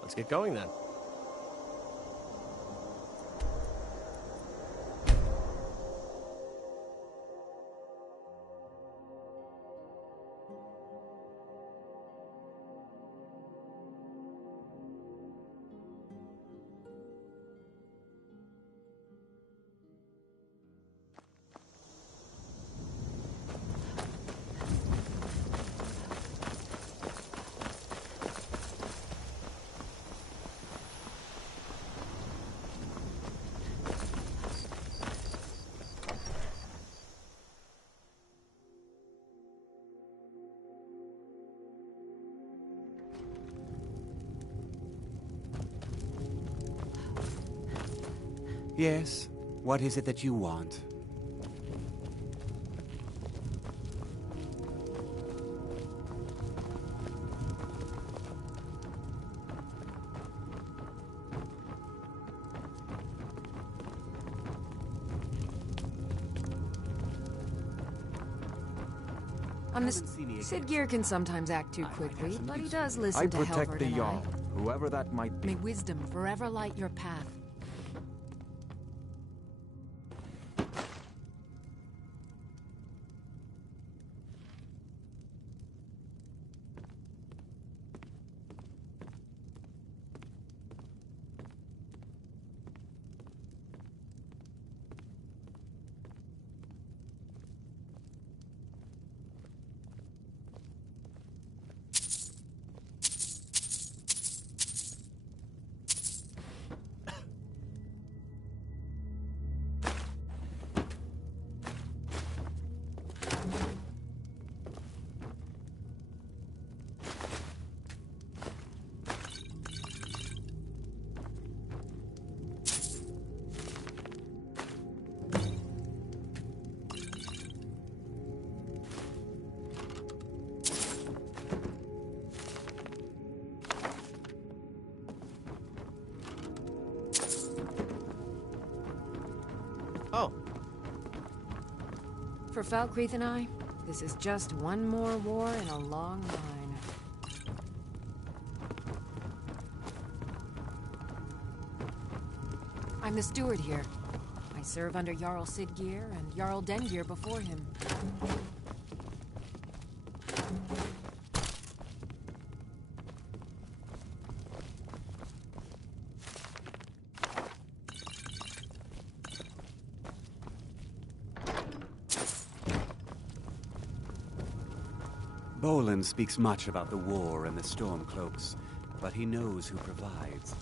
Let's get going then. Yes? What is it that you want? Sid Gear can sometimes act too quickly, but he does listen to protect Helvert the and I. Jarl, whoever that might be. May wisdom forever light your path. Oh. For Falkreath and I, this is just one more war in a long line. I'm the steward here. I serve under Jarl Sidgeir and Jarl Dengeir before him. Bolin speaks much about the war and the Stormcloaks, but he knows who provides.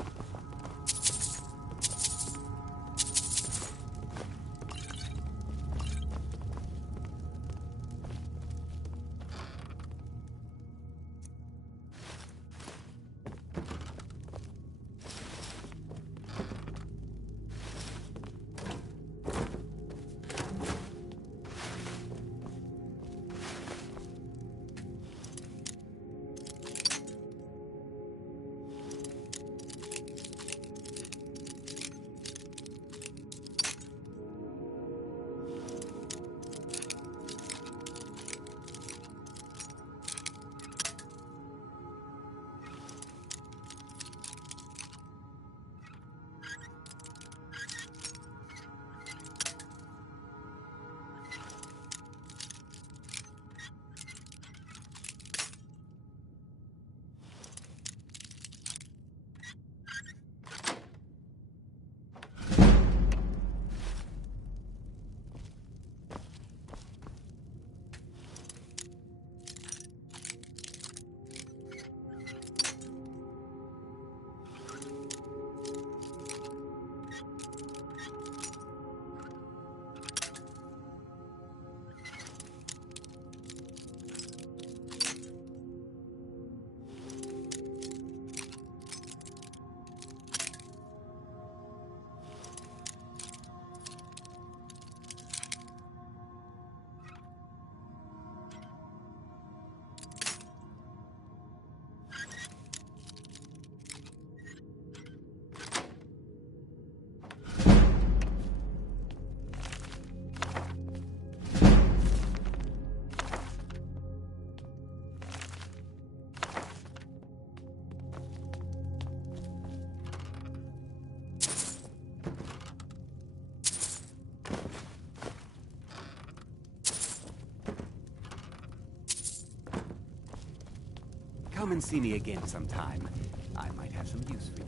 come and see me again sometime. I might have some use for you.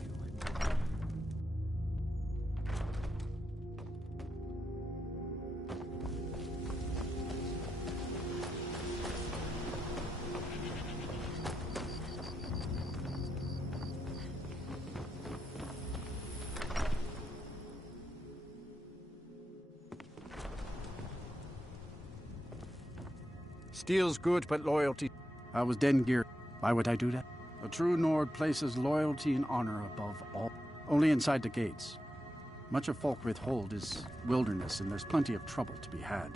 Steel's good, but loyalty. I was Dengir. Why would I do that? A true Nord places loyalty and honor above all. Only inside the gates. Much of Folkvith is wilderness, and there's plenty of trouble to be had.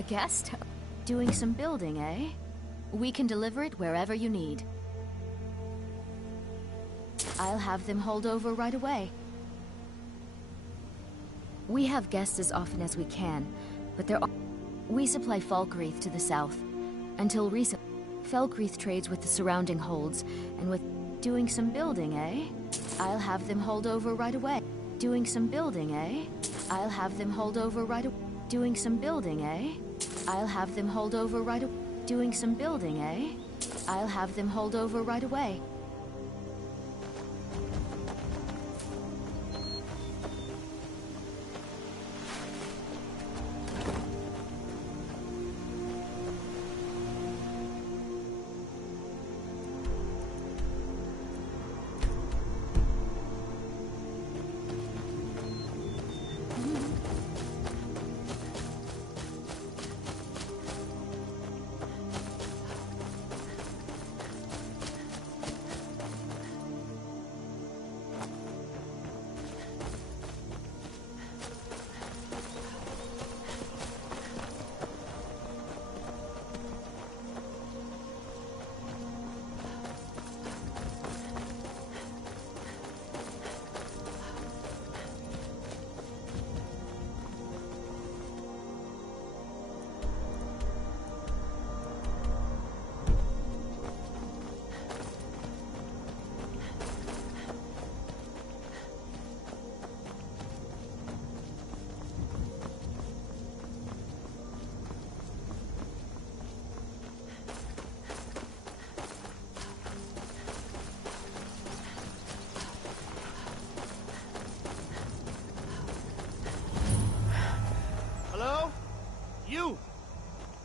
A guest? Doing some building, eh? We can deliver it wherever you need. I'll have them hauled over right away. We have guests as often as we can, but we supply Falkreath to the south. Until recent, Falkreath trades with the surrounding holds, and with doing some building, eh? I'll have them hauled over right away. Doing some building, eh? I'll have them hauled over right away. Doing some building, eh? I'll have them hauled over right away. Doing some building, eh? I'll have them hauled over right away. Hello? You!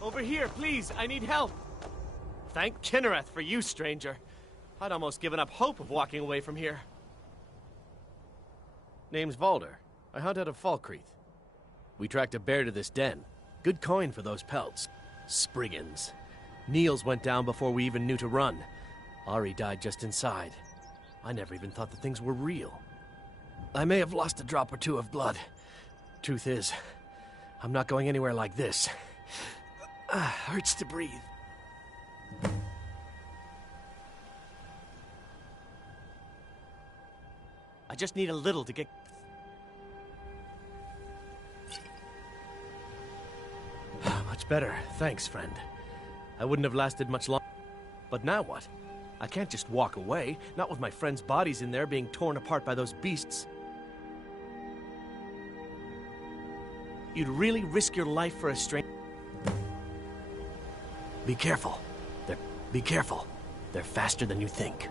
Over here, please, I need help. Thank Kinnereth for you, stranger. I'd almost given up hope of walking away from here. Name's Valder. I hunt out of Falkreath. We tracked a bear to this den. Good coin for those pelts. Spriggans. Niels went down before we even knew to run. Ari died just inside. I never even thought the things were real. I may have lost a drop or two of blood. Truth is, I'm not going anywhere like this. Hurts to breathe. I just need a little to get... Much better. Thanks, friend. I wouldn't have lasted much longer. But now what? I can't just walk away, not with my friends' bodies in there being torn apart by those beasts. You'd really risk your life for a stranger? Be careful. Be careful. They're faster than you think.